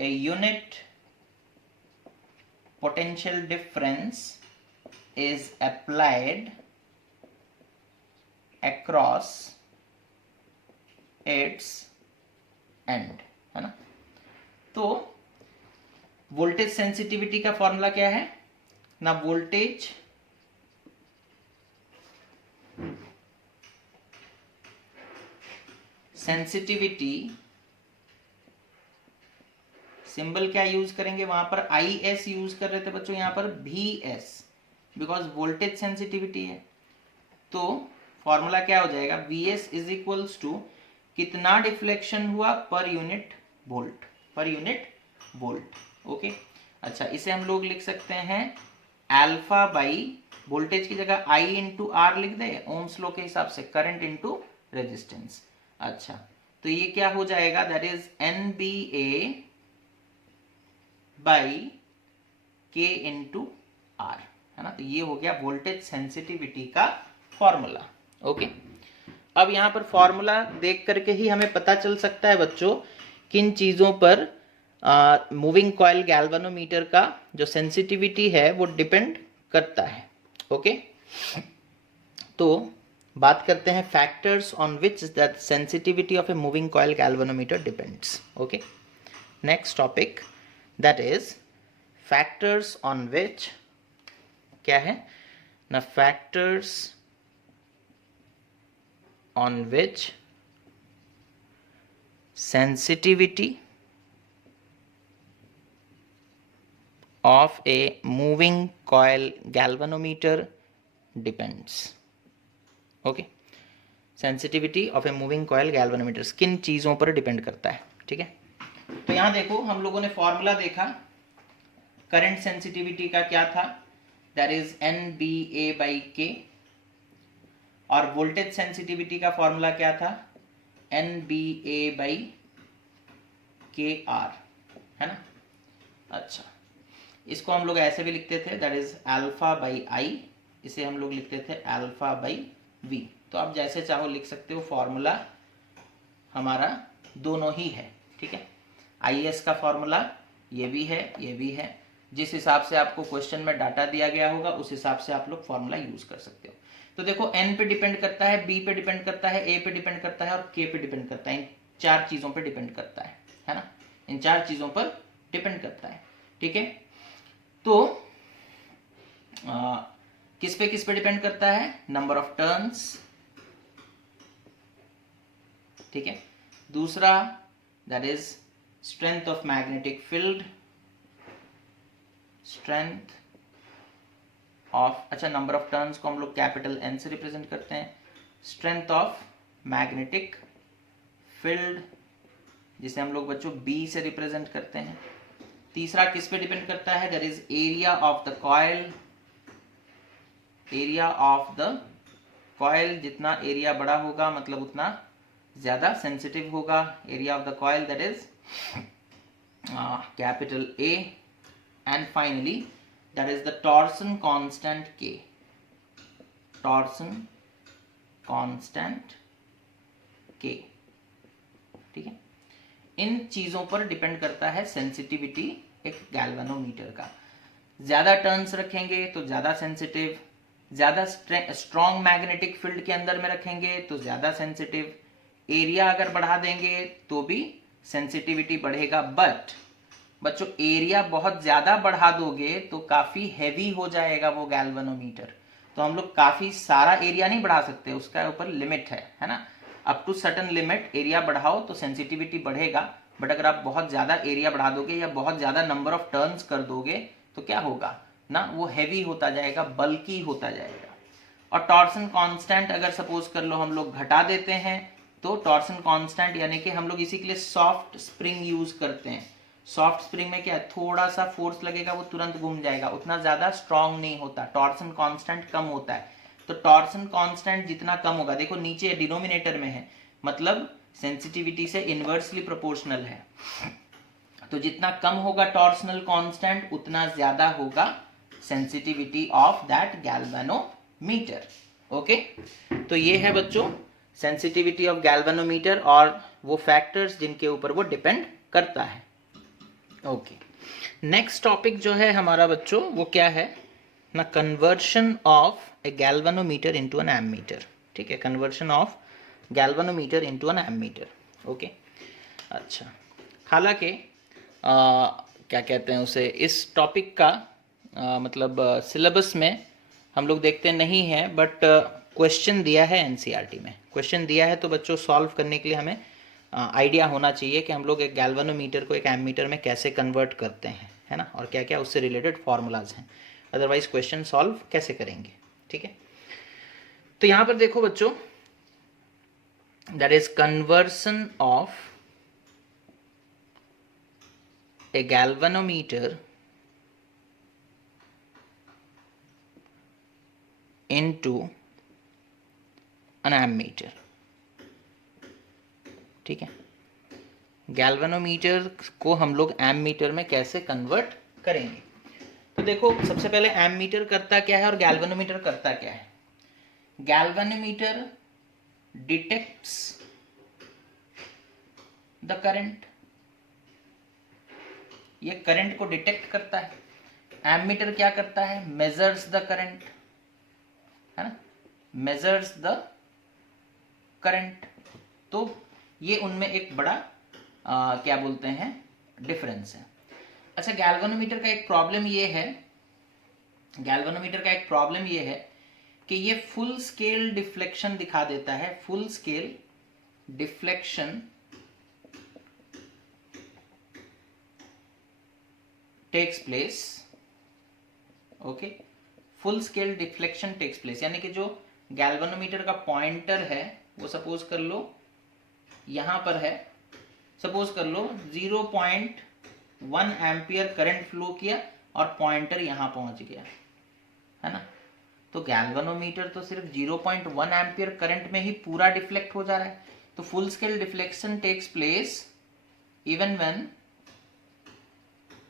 unit potential difference is applied across its end, है ना। तो वोल्टेज सेंसिटिविटी का फॉर्मूला क्या है ना, वोल्टेज सेंसिटिविटी, सिंबल क्या यूज करेंगे वहां पर, IS यूज कर रहे थे बच्चों, यहां पर VS, बिकॉज वोल्टेज सेंसिटिविटी है। तो फॉर्मूला क्या हो जाएगा, VS इज इक्वल्स टू कितना डिफ्लेक्शन हुआ पर यूनिट वोल्ट, ओके। अच्छा, इसे हम लोग लिख सकते हैं अल्फा बाई, वोल्टेज की जगह I इंटू R लिख दे, ओम्स लॉ के हिसाब से करंट इंटू रेजिस्टेंस। अच्छा, तो ये क्या हो जाएगा, that is NBA by K into R, है ना। तो ये हो गया वोल्टेज सेंसिटिविटी का फॉर्मूला, ओके। अब यहां पर फॉर्मूला देख करके ही हमें पता चल सकता है बच्चों किन चीजों पर मूविंग कॉइल गैल्वेनोमीटर का जो सेंसिटिविटी है वो डिपेंड करता है, ओके। तो बात करते हैं factors on which that sensitivity of a moving coil galvanometer depends, okay. Next topic that is factors on which, क्या है ना, factors on which sensitivity of a moving coil galvanometer depends, okay। sensitivity of a moving coil galvanometer किन चीजों पर डिपेंड करता है, ठीक है। तो यहां देखो हम लोगों ने फॉर्मूला देखा करंट सेंसिटिविटी का, क्या था, that is NBA by K, और वोल्टेज सेंसिटिविटी का फॉर्मूला क्या था, NBA बाई KR, है ना। अच्छा, इसको हम लोग ऐसे भी लिखते थे, that is alpha by I, इसे हम लोग लिखते थे अल्फा बाई V। तो आप जैसे चाहो लिख सकते हो, फॉर्मूला हमारा दोनों ही है, ठीक है। IS का फॉर्मूला ये भी है, जिस हिसाब से आपको क्वेश्चन में डाटा दिया गया होगा उस हिसाब से आप लोग फॉर्मूला यूज कर सकते हो। तो देखो N पे डिपेंड करता है, B पे डिपेंड करता है, A पे डिपेंड करता है और K पे डिपेंड करता है, इन चार चीजों पे डिपेंड करता है ना, इन चार चीजों पर डिपेंड करता है, ठीक है। तो किस पे डिपेंड करता है, नंबर ऑफ टर्न्स, ठीक है। दूसरा that is strength of magnetic field, strength of, अच्छा, नंबर ऑफ टर्न्स को हम लोग कैपिटल N से रिप्रेजेंट करते हैं, स्ट्रेंथ ऑफ मैग्नेटिक फील्ड जिसे हम लोग बच्चों B से रिप्रेजेंट करते हैं। तीसरा किस पे डिपेंड करता है, that is area of the coil, area of the coil, जितना एरिया बड़ा होगा मतलब उतना ज्यादा सेंसिटिव होगा, area of the coil that is capital A, and finally that is the torsion constant K, torsion constant K, ठीक है। इन चीजों पर डिपेंड करता है सेंसिटिविटी एक गैल्वेनोमीटर का। ज्यादा टर्न्स रखेंगे तो ज्यादा सेंसिटिव, ज्यादा स्ट्रॉन्ग मैग्नेटिक फील्ड के अंदर में रखेंगे तो ज्यादा सेंसिटिव, एरिया अगर बढ़ा देंगे तो भी सेंसिटिविटी बढ़ेगा। बट बच्चों एरिया बहुत ज्यादा बढ़ा दोगे तो काफी हैवी हो जाएगा वो गैल्वेनोमीटर, तो हम लोग काफी सारा एरिया नहीं बढ़ा सकते, उसका ऊपर लिमिट है ना। Up to certain limit area बढ़ाओ तो सेंसिटिविटी बढ़ेगा, बट अगर आप बहुत ज्यादा एरिया बढ़ा दोगे या बहुत ज्यादा नंबर ऑफ टर्न्स कर दोगे तो क्या होगा ना, वो हैवी होता जाएगा, बल्की होता जाएगा। और टॉर्सन कांस्टेंट अगर सपोज कर लो हम लोग घटा देते हैं तो टॉर्सन कांस्टेंट, यानी कि हम लोग इसी के लिए सॉफ्ट स्प्रिंग यूज करते हैं। सॉफ्ट स्प्रिंग में क्या है, थोड़ा सा फोर्स लगेगा वो तुरंत घूम जाएगा, उतना ज्यादा स्ट्रांग नहीं होता, टॉर्सन कांस्टेंट कम होता है। तो टॉर्सन कांस्टेंट जितना कम होगा, देखो नीचे डिनोमिनेटर में है, मतलब सेंसिटिविटी से इनवर्सली प्रोपोर्शनल है, तो जितना कम होगा टॉर्सनल कांस्टेंट उतना ज्यादा होगा sensitivity of that galvanometer, okay. तो ये है बच्चों सेंसिटिविटी ऑफ गैल्वेनोमीटर और वो फैक्टर्स जिनके ऊपर वो डिपेंड करता है। ओके, नेक्स्ट टॉपिक जो है हमारा बच्चों वो क्या है ना, conversion of a galvanometer into an ammeter. ठीक है, conversion of galvanometer into an ammeter. Okay, अच्छा, हालांकि क्या कहते हैं उसे, इस टॉपिक का मतलब सिलेबस में हम लोग देखते नहीं हैं, बट क्वेश्चन दिया है एनसीईआरटी में, क्वेश्चन दिया है, तो बच्चों सॉल्व करने के लिए हमें आइडिया होना चाहिए कि हम लोग एक गैल्वेनोमीटर को एक एमीटर में कैसे कन्वर्ट करते हैं, है ना, और क्या क्या उससे रिलेटेड फार्मूलाज हैं, अदरवाइज क्वेश्चन सॉल्व कैसे करेंगे। ठीक है, तो यहाँ पर देखो बच्चों, that is conversion of a galvanometer into an ammeter। ठीक है, गैल्वेनोमीटर को हम लोग एमीटर में कैसे कन्वर्ट करेंगे। तो देखो, सबसे पहले एमीटर करता क्या है और गैल्वेनोमीटर करता क्या है। गैल्वेनोमीटर डिटेक्ट्स द करंट, ये करंट को डिटेक्ट करता है। एमीटर क्या करता है, मेजर्स द करंट, है ना, मेजर्स द करंट। तो ये उनमें एक बड़ा क्या बोलते हैं डिफरेंस है। अच्छा, गैल्वेनोमीटर का एक प्रॉब्लम ये है, गैल्वेनोमीटर का एक प्रॉब्लम ये है कि ये फुल स्केल डिफ्लेक्शन दिखा देता है। Full scale deflection takes place. Okay, full scale deflection takes place, यानी कि जो गैल्वेनोमीटर का पॉइंटर है वो सपोज कर लो यहां पर है, सपोज कर लो 0.1 एम्पियर करंट फ्लो किया और पॉइंटर यहां पहुंच गया, है ना, तो गैल्वेनोमीटर तो सिर्फ 0.1 एम्पियर करंट में ही पूरा डिफ्लेक्ट हो जा रहा है। तो full scale deflection takes place even when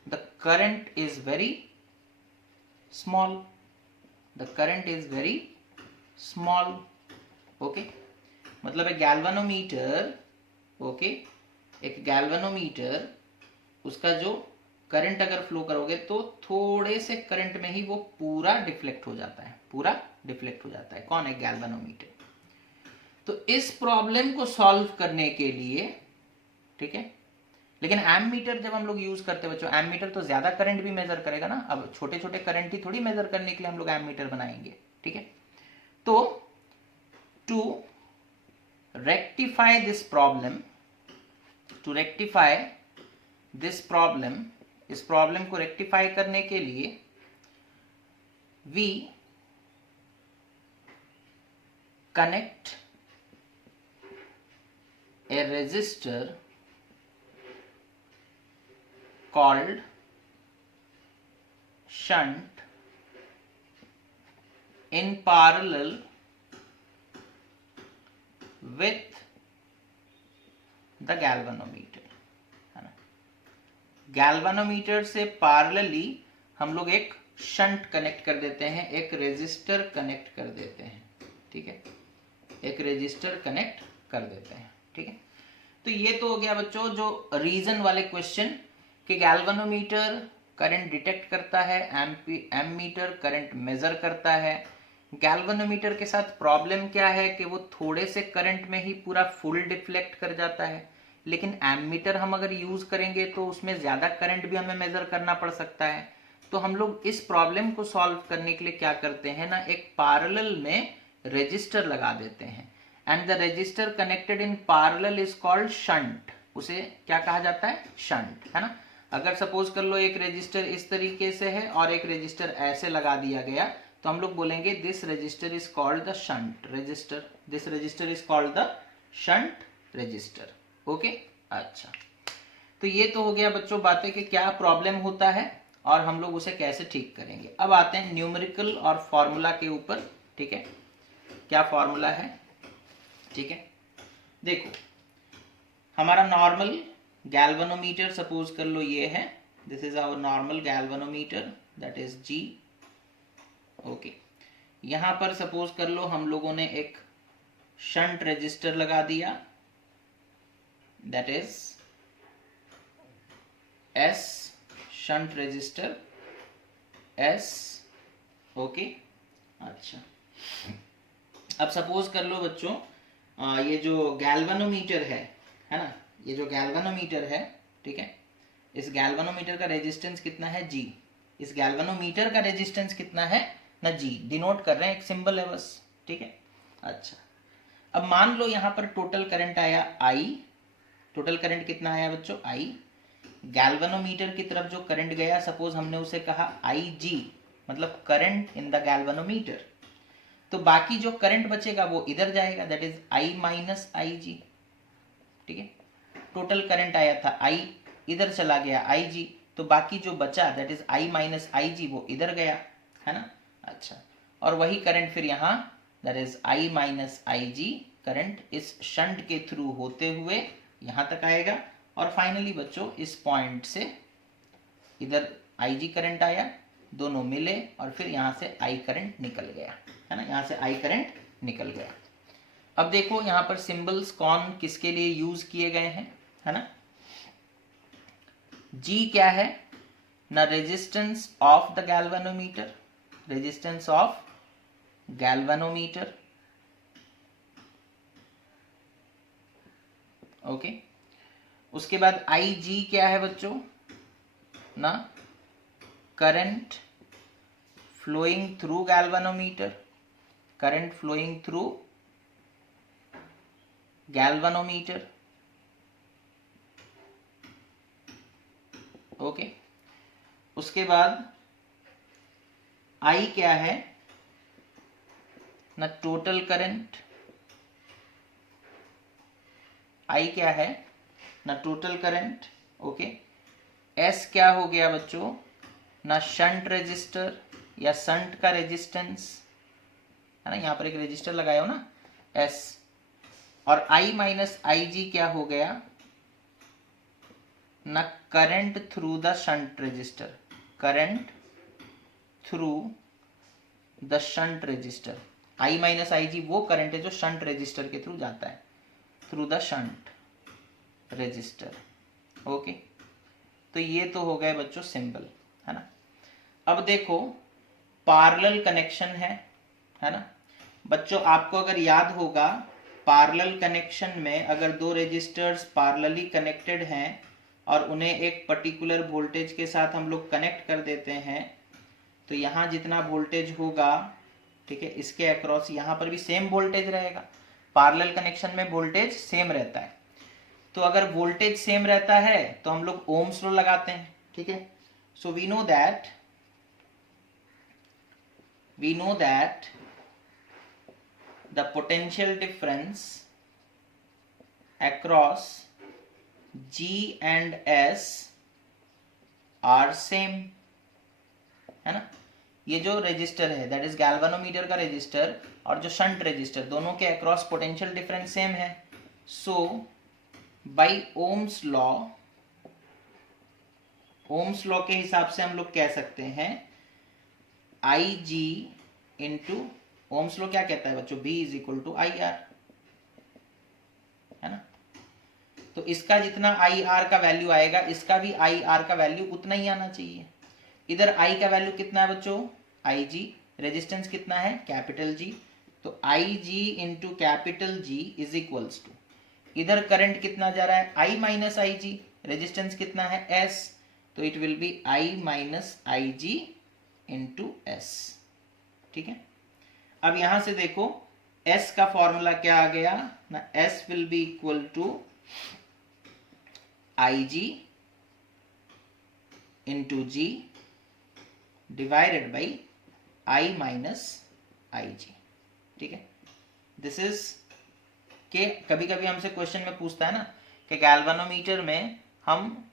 the current is very small, the current is very small। Okay, मतलब एक गैल्वेनोमीटर, ओके, एक गैल्वेनोमीटर उसका जो करंट अगर फ्लो करोगे तो थोड़े से करंट में ही वो पूरा डिफ्लेक्ट हो जाता है, पूरा डिफ्लेक्ट हो जाता है। कौन है, गैल्वेनोमीटर। तो इस प्रॉब्लम को सॉल्व करने के लिए, ठीक है, लेकिन एमीटर जब हम लोग यूज करते हैं बच्चों, एमीटर तो ज्यादा करंट भी मेजर करेगा ना, अब छोटे छोटे करंट ही थोड़ी मेजर करने के लिए हम लोग एमीटर बनाएंगे। ठीक है, तो to rectify this problem, to rectify this problem, इस प्रॉब्लम को रेक्टिफाई करने के लिए we connect a resistor called shunt in parallel with the galvanometer, है ना। गैल्वेनोमीटर से पैरेलली हम लोग एक शंट कनेक्ट कर देते हैं, एक रेजिस्टर कनेक्ट कर देते हैं। ठीक है, एक रेजिस्टर कनेक्ट कर देते हैं। ठीक है, तो ये तो हो गया बच्चों जो रीजन वाले क्वेश्चन कि गैल्वेनोमीटर करंट डिटेक्ट करता है, एमीटर करंट मेजर करता है। गैल्वेनोमीटर के साथ प्रॉब्लम क्या है कि वो थोड़े से करंट में ही पूरा फुल डिफ्लेक्ट कर जाता है, लेकिन एमीटर हम अगर यूज करेंगे तो उसमें ज्यादा करंट भी हमें मेजर करना पड़ सकता है। तो हम लोग इस प्रॉब्लम को सॉल्व करने के लिए क्या करते हैं ना, एक पैरेलल में रेजिस्टर लगा देते हैं, and the resistor connected in parallel is called shunt. उसे क्या कहा जाता है, शंट, है ना। अगर सपोज कर लो एक रेजिस्टर इस तरीके से है और एक रेजिस्टर ऐसे लगा दिया गया, तो हम लोग बोलेंगे this resistor is called the shunt resistor, this resistor is called the shunt resistor. Okay, अच्छा, तो ये तो हो गया बच्चों बातें कि क्या प्रॉब्लम होता है और हम लोग उसे कैसे ठीक करेंगे। अब आते हैं न्यूमेरिकल और फॉर्मूला के ऊपर। ठीक है, क्या फॉर्मूला है, ठीक है, देखो हमारा नॉर्मल गैल्वेनोमीटर सपोज कर लो ये है, this is our normal galvanometer that is G। Okay, यहां पर सपोज कर लो हम लोगों ने एक शंट रेजिस्टर लगा दिया, that is S shunt resistor S. Okay, अच्छा अब सपोज कर लो बच्चों ये जो गैल्वेनोमीटर है ना, ये जो गैल्वेनोमीटर है, ठीक है, इस गैल्वेनोमीटर का रेजिस्टेंस कितना है G। इस गैल्वेनोमीटर का रेजिस्टेंस कितना है ना G, डिनोट कर रहे हैं, एक सिंबल है बस, ठीक है। अच्छा अब मान लो यहाँ पर टोटल करंट आया I, टोटल करंट कितना आया बच्चों I। गैल्वेनोमीटर की तरफ जो करंट गया सपोज हमने उसे कहा IG, मतलब करंट इन द गैल्वेनोमीटर। तो बाकी जो करंट बचेगा वो इधर जाएगा, that is I minus IG, ठीक है। टोटल करंट आया था I, इधर चला गया IG, तो बाकी जो बचा that is I minus IG वो इधर गया, है ना। अच्छा और वही करंट फिर यहाँ that is I minus IG current इस शंट के थ्रू होते हुए यहाँ तक आएगा, और फाइनली बच्चों इस पॉइंट से इधर IG करंट आया, दोनों मिले और फिर यहाँ से I करंट निकल गया, है ना, यहाँ से I करंट निकल गया। अब देखो यहाँ पर सिंबल्स कौन किसके लिए यूज किए गए हैं, है ना। G क्या है ना, resistance of the galvanometer, resistance of galvanometer, okay. उसके बाद IG क्या है बच्चों ना, current flowing through galvanometer, current flowing through galvanometer, okay. उसके बाद I क्या है ना, टोटल करंट, I क्या है ना, टोटल करंट, ओके। S क्या हो गया बच्चों ना, शंट रेजिस्टर या शंट का रेजिस्टेंस, है ना, यहाँ पर एक रेजिस्टर लगाया हो ना S। और I माइनस IG क्या हो गया ना, current through the shunt resistor, current through the shunt resistor. I minus IG वो करंट है जो शंट रेजिस्टर के थ्रू जाता है, through the shunt resistor, okay. तो ये तो हो गए बच्चों सिंबल, है ना। अब देखो पैरेलल कनेक्शन है ना बच्चों, आपको अगर याद होगा पैरेलल कनेक्शन में अगर दो रेजिस्टर्स पैरेलली कनेक्टेड हैं और उन्हें एक पर्टिकुलर वोल्टेज के साथ हम लोग कनेक्ट कर देते हैं, तो यहाँ जितना वोल्टेज होगा, ठीक है, इसके अक्रॉस यहाँ पर भी सेम वोल्टेज रहेगा। पैरेलल कनेक्शन में वोल्टेज सेम रहता है, तो अगर वोल्टेज सेम रहता है तो हम लोग ओम्स लॉ लगाते हैं, ठीक है। So we know that the potential difference across G and S are same, है ना। ये जो रेजिस्टर है दैट इज गैल्वेनोमीटर का रेजिस्टर और जो शंट रेजिस्टर, दोनों के अक्रॉस पोटेंशियल डिफरेंस सेम है। सो बाय ओम्स लॉ के हिसाब से हम लोग कह सकते हैं IG इंटू ओम्स लॉ क्या कहता है बच्चों, V is equal to IR, है ना। तो इसका जितना IR का वैल्यू आएगा, इसका भी IR का वैल्यू उतना ही आना चाहिए। इधर I का वैल्यू कितना है बच्चों, IG, रेजिस्टेंस कितना है कैपिटल G, तो IG into capital G is equals to, इधर करंट कितना जा रहा है I माइनस IG, रेजिस्टेंस कितना है S, तो it will be I minus IG into S, ठीक है। अब यहां से देखो S का फॉर्मूला क्या आ गया ना, S will be equal to IG into G divided by I minus IG, ठीक है। दिस इज के कभी कभी हमसे क्वेश्चन में पूछता है ना कि गैल्वेनोमीटर में हम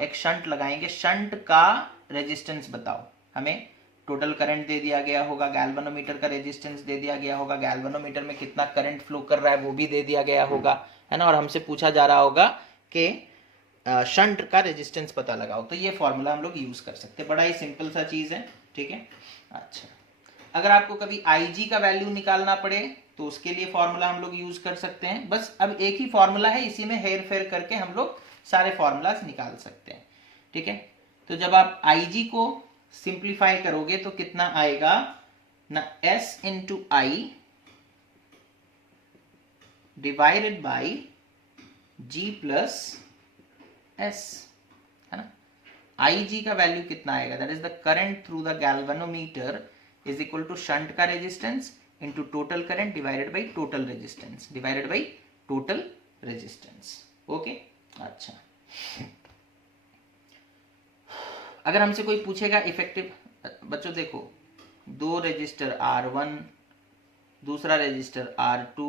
एक शंट लगाएंगे, शंट का रेजिस्टेंस बताओ। हमें टोटल करंट दे दिया गया होगा, गैल्वेनोमीटर का रेजिस्टेंस दे दिया गया होगा, गैल्वेनोमीटर में कितना करंट फ्लो कर रहा है वो भी दे दिया गया होगा, है ना। और हमसे पूछा जा रहा होगा कि शंट का रेजिस्टेंस पता लगाओ, तो ये फॉर्मूला हम लोग यूज कर सकते हैं। बड़ा ही सिंपल सा चीज है, ठीक है। अच्छा अगर आपको कभी Ig का वैल्यू निकालना पड़े तो उसके लिए फॉर्मूला हम लोग यूज कर सकते हैं। बस अब एक ही फॉर्मूला है, इसी में हेर फेर करके हम लोग सारे फॉर्मूलाज निकाल सकते हैं। ठीक है, तो जब आप Ig को सिंप्लीफाई करोगे तो कितना आएगा ना, S into I divided by G plus S, है ना। Ig का वैल्यू कितना आएगा, that is the current through the galvanometer is equal to shunt का resistance into total current divided by total resistance divided by total resistance. Okay, अच्छा। अगर हमसे कोई पूछेगा इफेक्टिव, बच्चों देखो, दो रेजिस्टर R1 दूसरा रेजिस्टर R2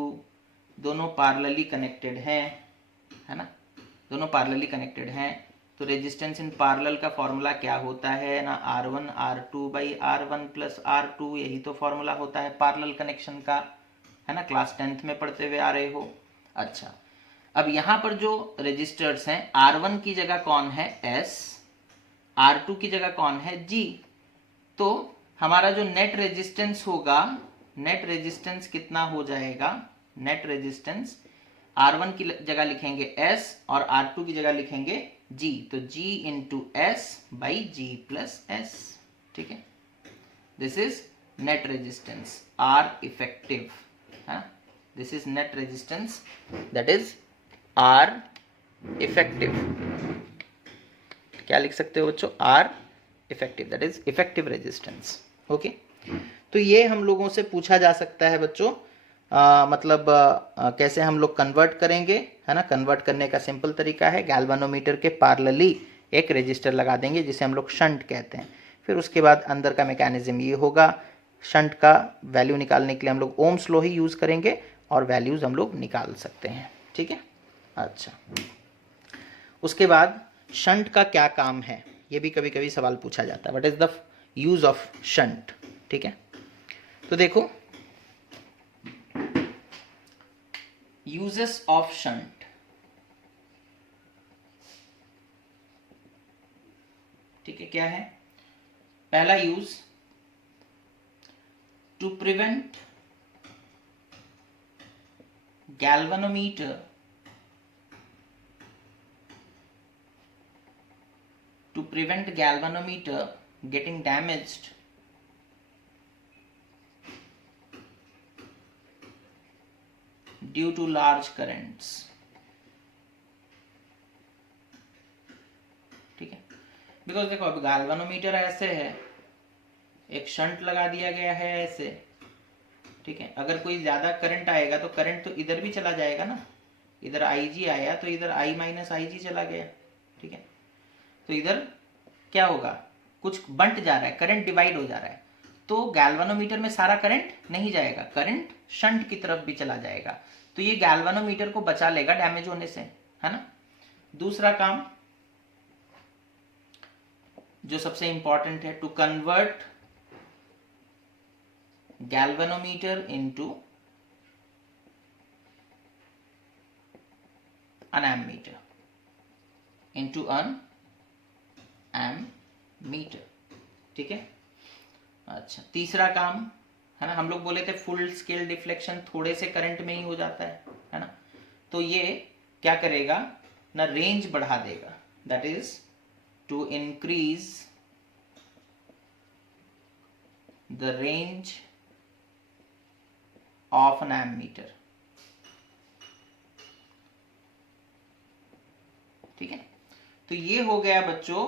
दोनों पैरेलली कनेक्टेड हैं, है ना, दोनों पैरेलली कनेक्टेड हैं। तो रेजिस्टेंस इन पैरेलल का फॉर्मूला क्या होता है ना, R1 R2 by R1 plus R2, यही तो फॉर्मूला होता है पैरेलल कनेक्शन का, है ना, क्लास 10th में पढ़ते हुए आ रहे हो। अच्छा, अब यहाँ पर जो रेजिस्टर्स हैं, R1 की जगह कौन है S, R2 की जगह कौन है G, तो हमारा जो नेट रेजिस्टेंस होगा, नेट रेजिस्टेंस कितना हो जाएगा, नेट रेजिस्टेंस R1 की जगह लिखेंगे S और R2 की जगह लिखेंगे G, तो G into S by G plus S। ठीक है, this is net resistance R effective, है, this is net resistance that is R effective. क्या लिख सकते हो बच्चों, R effective, that is effective resistance. Okay, तो ये हम लोगों से पूछा जा सकता है बच्चों, मतलब कैसे हम लोग कन्वर्ट करेंगे, है ना। कन्वर्ट करने का सिंपल तरीका है, गैल्वेनोमीटर के पैरेलली एक रेजिस्टर लगा देंगे जिसे हम लोग शंट कहते हैं। फिर उसके बाद अंदर का मैकेनिज्म ये होगा, शंट का वैल्यू निकालने के लिए हम लोग ओम्स लॉ ही यूज करेंगे और वैल्यूज हम लोग निकाल सकते हैं। ठीक है, अच्छा। उसके बाद शंट का क्या काम है, ये भी कभी कभी सवाल पूछा जाता है, what is the use of shunt. ठीक है, तो देखो यूजेस ऑफ शंट। ठीक है, क्या है, पहला use, to prevent galvanometer getting damaged due to large currents। ठीक है, बिकॉज देखो अब गैल्वेनोमीटर ऐसे है, एक शंट लगा दिया गया है ऐसे। ठीक है, अगर कोई ज्यादा करंट आएगा तो करंट तो इधर भी चला जाएगा ना, इधर Ig आया तो इधर I माइनस Ig चला गया। ठीक है, तो इधर क्या होगा, कुछ बंट जा रहा है, करंट डिवाइड हो जा रहा है, तो गैल्वेनोमीटर में सारा करंट नहीं जाएगा, करंट शंट की तरफ भी चला जाएगा, तो ये गैल्वेनोमीटर को बचा लेगा डैमेज होने से, है ना। दूसरा काम जो सबसे इंपॉर्टेंट है, to convert galvanometer into an ammeter, into an ammeter। ठीक है, अच्छा। तीसरा काम है ना, हम लोग बोले थे फुल स्केल डिफ्लेक्शन थोड़े से करंट में ही हो जाता है ना, तो ये क्या करेगा ना, रेंज बढ़ा देगा, that is to increase the range of an ammeter. ठीक है, तो ये हो गया बच्चों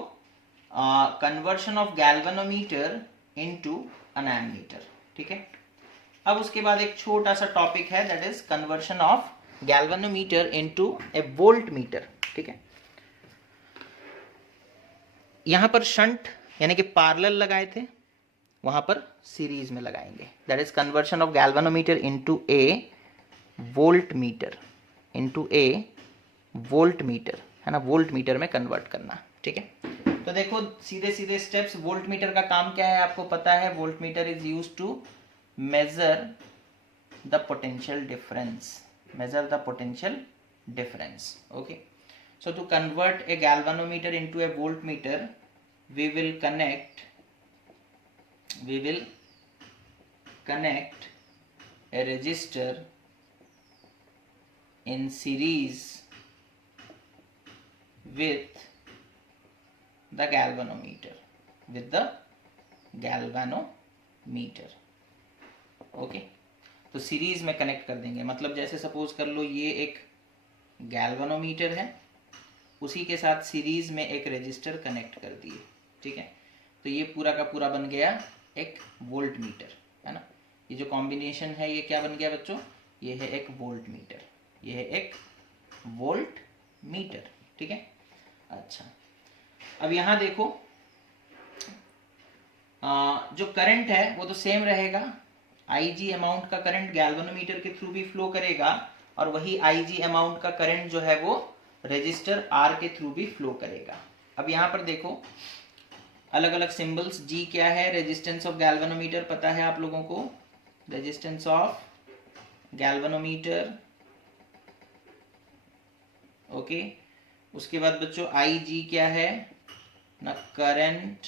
conversion of galvanometer into an ammeter. ठीक है, अब उसके बाद एक छोटा सा टॉपिक है, that is conversion of galvanometer into A volt meter. ठीक है, यहां पर शंट यानी कि पैरेलल लगाए थे, वहां पर सीरीज में लगाएंगे, that is conversion of galvanometer into A volt meter, into A volt meter, है ना, वोल्ट मीटर में कन्वर्ट करना। ठीक है, तो देखो सीधे सीधे स्टेप्स। वोल्ट मीटर का काम क्या है आपको पता है, voltmeter is used to measure the potential difference, measure the potential difference। okay, so to convert a galvanometer into a voltmeter we will connect a resistor in series with the galvanometer, okay. तो सीरीज में कनेक्ट कर देंगे, मतलब जैसे सपोज कर लो ये एक गैल्वेनोमीटर है, उसी के साथ सीरीज में एक रेजिस्टर कनेक्ट कर दिए, ठीक है। तो ये पूरा का पूरा बन गया एक वोल्ट मीटर, है ना। ये जो कॉम्बिनेशन है ये क्या बन गया बच्चों, ये है एक वोल्ट मीटर, ये है एक वोल्ट मीटर, ठीक है। अच्छा, अब यहाँ देखो जो करंट है वो तो सेम रहेगा, IG अमाउंट का करंट गैल्वेनोमीटर के थ्रू भी फ्लो करेगा, और वही IG अमाउंट का करंट जो है वो रेजिस्टर R के थ्रू भी फ्लो करेगा। अब यहाँ पर देखो अलग अलग सिंबल्स, G क्या है, रेजिस्टेंस ऑफ गैल्वेनोमीटर पता है आप लोगों को, रेजिस्टेंस ऑफ गैल्वेनोमीटर, ओके। उसके बाद बच्चों IG क्या है ना, current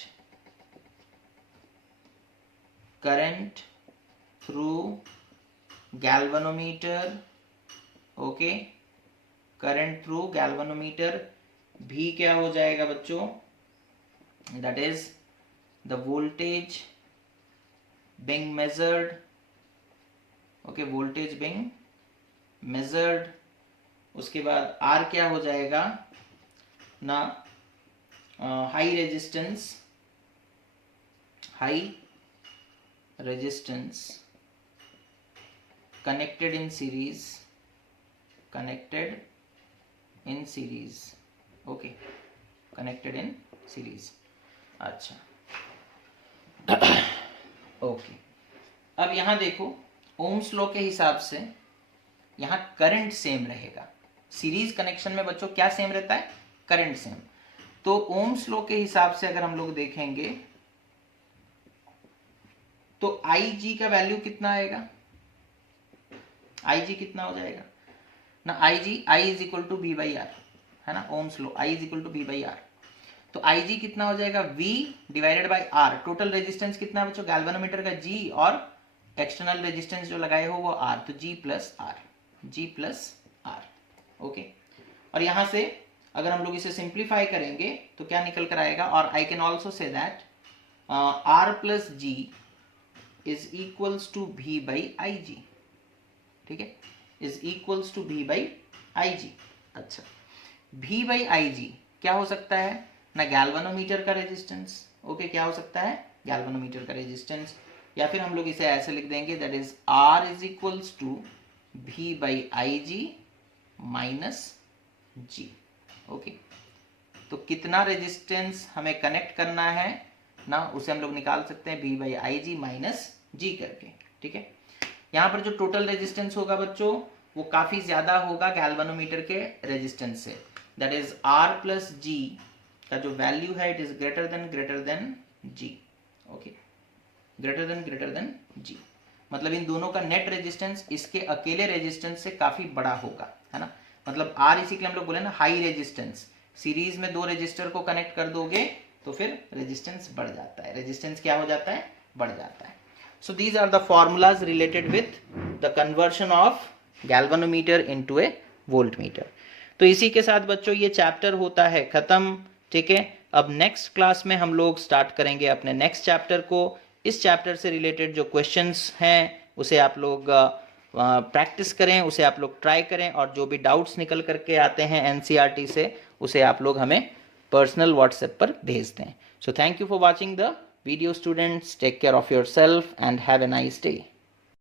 through galvanometer, okay, current through galvanometer. भी क्या हो जाएगा बच्चों, that is the voltage being measured, okay, voltage being measured। उसके बाद R क्या हो जाएगा ना, high resistance connected in series, okay, connected in series. अच्छा, ओके। अब यहां देखो ओम्स लॉ के हिसाब से यहां करंट सेम रहेगा, सीरीज कनेक्शन में बच्चों क्या सेम रहता है, करंट सेम। तो ओम्स लॉ के हिसाब से अगर हम लोग देखेंगे तो IG का वैल्यू कितना आएगा, IG कितना हो जाएगा ना, I is equal to V by R, है ना, Ohm's law, I is equal to V by R. तो IG कितना हो जाएगा, V divided by R। Total resistance कितना है बच्चों गैल्वेनोमीटर का, G, और एक्सटर्नल रेजिस्टेंस जो लगाए हो वो R, तो G प्लस R, ओके। और यहां से अगर हम लोग इसे सिंप्लीफाई करेंगे तो क्या निकल कर आएगा, और I can also say that R plus G is equals to V by IG, ठीक है, is equals to V by IG। अच्छा, V बाई IG क्या हो सकता है ना, गैल्वेनोमीटर का रेजिस्टेंस, ओके, क्या हो सकता है, गैल्वेनोमीटर का रेजिस्टेंस। या फिर हम लोग इसे ऐसे लिख देंगे, that is R is equals to V by IG minus G, okay. तो कितना रेजिस्टेंस हमें कनेक्ट करना है ना, उसे हम लोग निकाल सकते हैं V by IG minus G करके, ठीक है। यहाँ पर जो टोटल रेजिस्टेंस होगा बच्चों वो काफी ज्यादा होगा गैल्वेनोमीटर के रेजिस्टेंस से, that is R plus G का जो वैल्यू है it is greater than G, okay, greater than G। मतलब इन दोनों का नेट रेजिस्टेंस इसके अकेले रेजिस्टेंस से काफी बड़ा होगा, है ना। मतलब R इसी के लिए हम लोग बोले ना हाई रेजिस्टेंस, सीरीज में दो रेजिस्टर को कनेक्ट कर दोगे तो फिर रेजिस्टेंस बढ़ जाता है, रेजिस्टेंस क्या हो जाता है, बढ़ जाता है। So these are the formulas related with the conversion of galvanometer into a voltmeter. तो इसी के साथ बच्चों ये चैप्टर होता है खत्म, ठीक है। अब नेक्स्ट क्लास में हम लोग स्टार्ट करेंगे अपने नेक्स्ट चैप्टर को। इस चैप्टर से रिलेटेड जो क्वेश्चंस हैं उसे आप लोग प्रैक्टिस करें, उसे आप लोग ट्राई करें, और जो भी डाउट्स निकल करके आते हैं NCERT से उसे आप लोग हमें पर्सनल व्हाट्सएप पर भेज दें। So thank you for watching the video students, take care of yourself and have a nice day.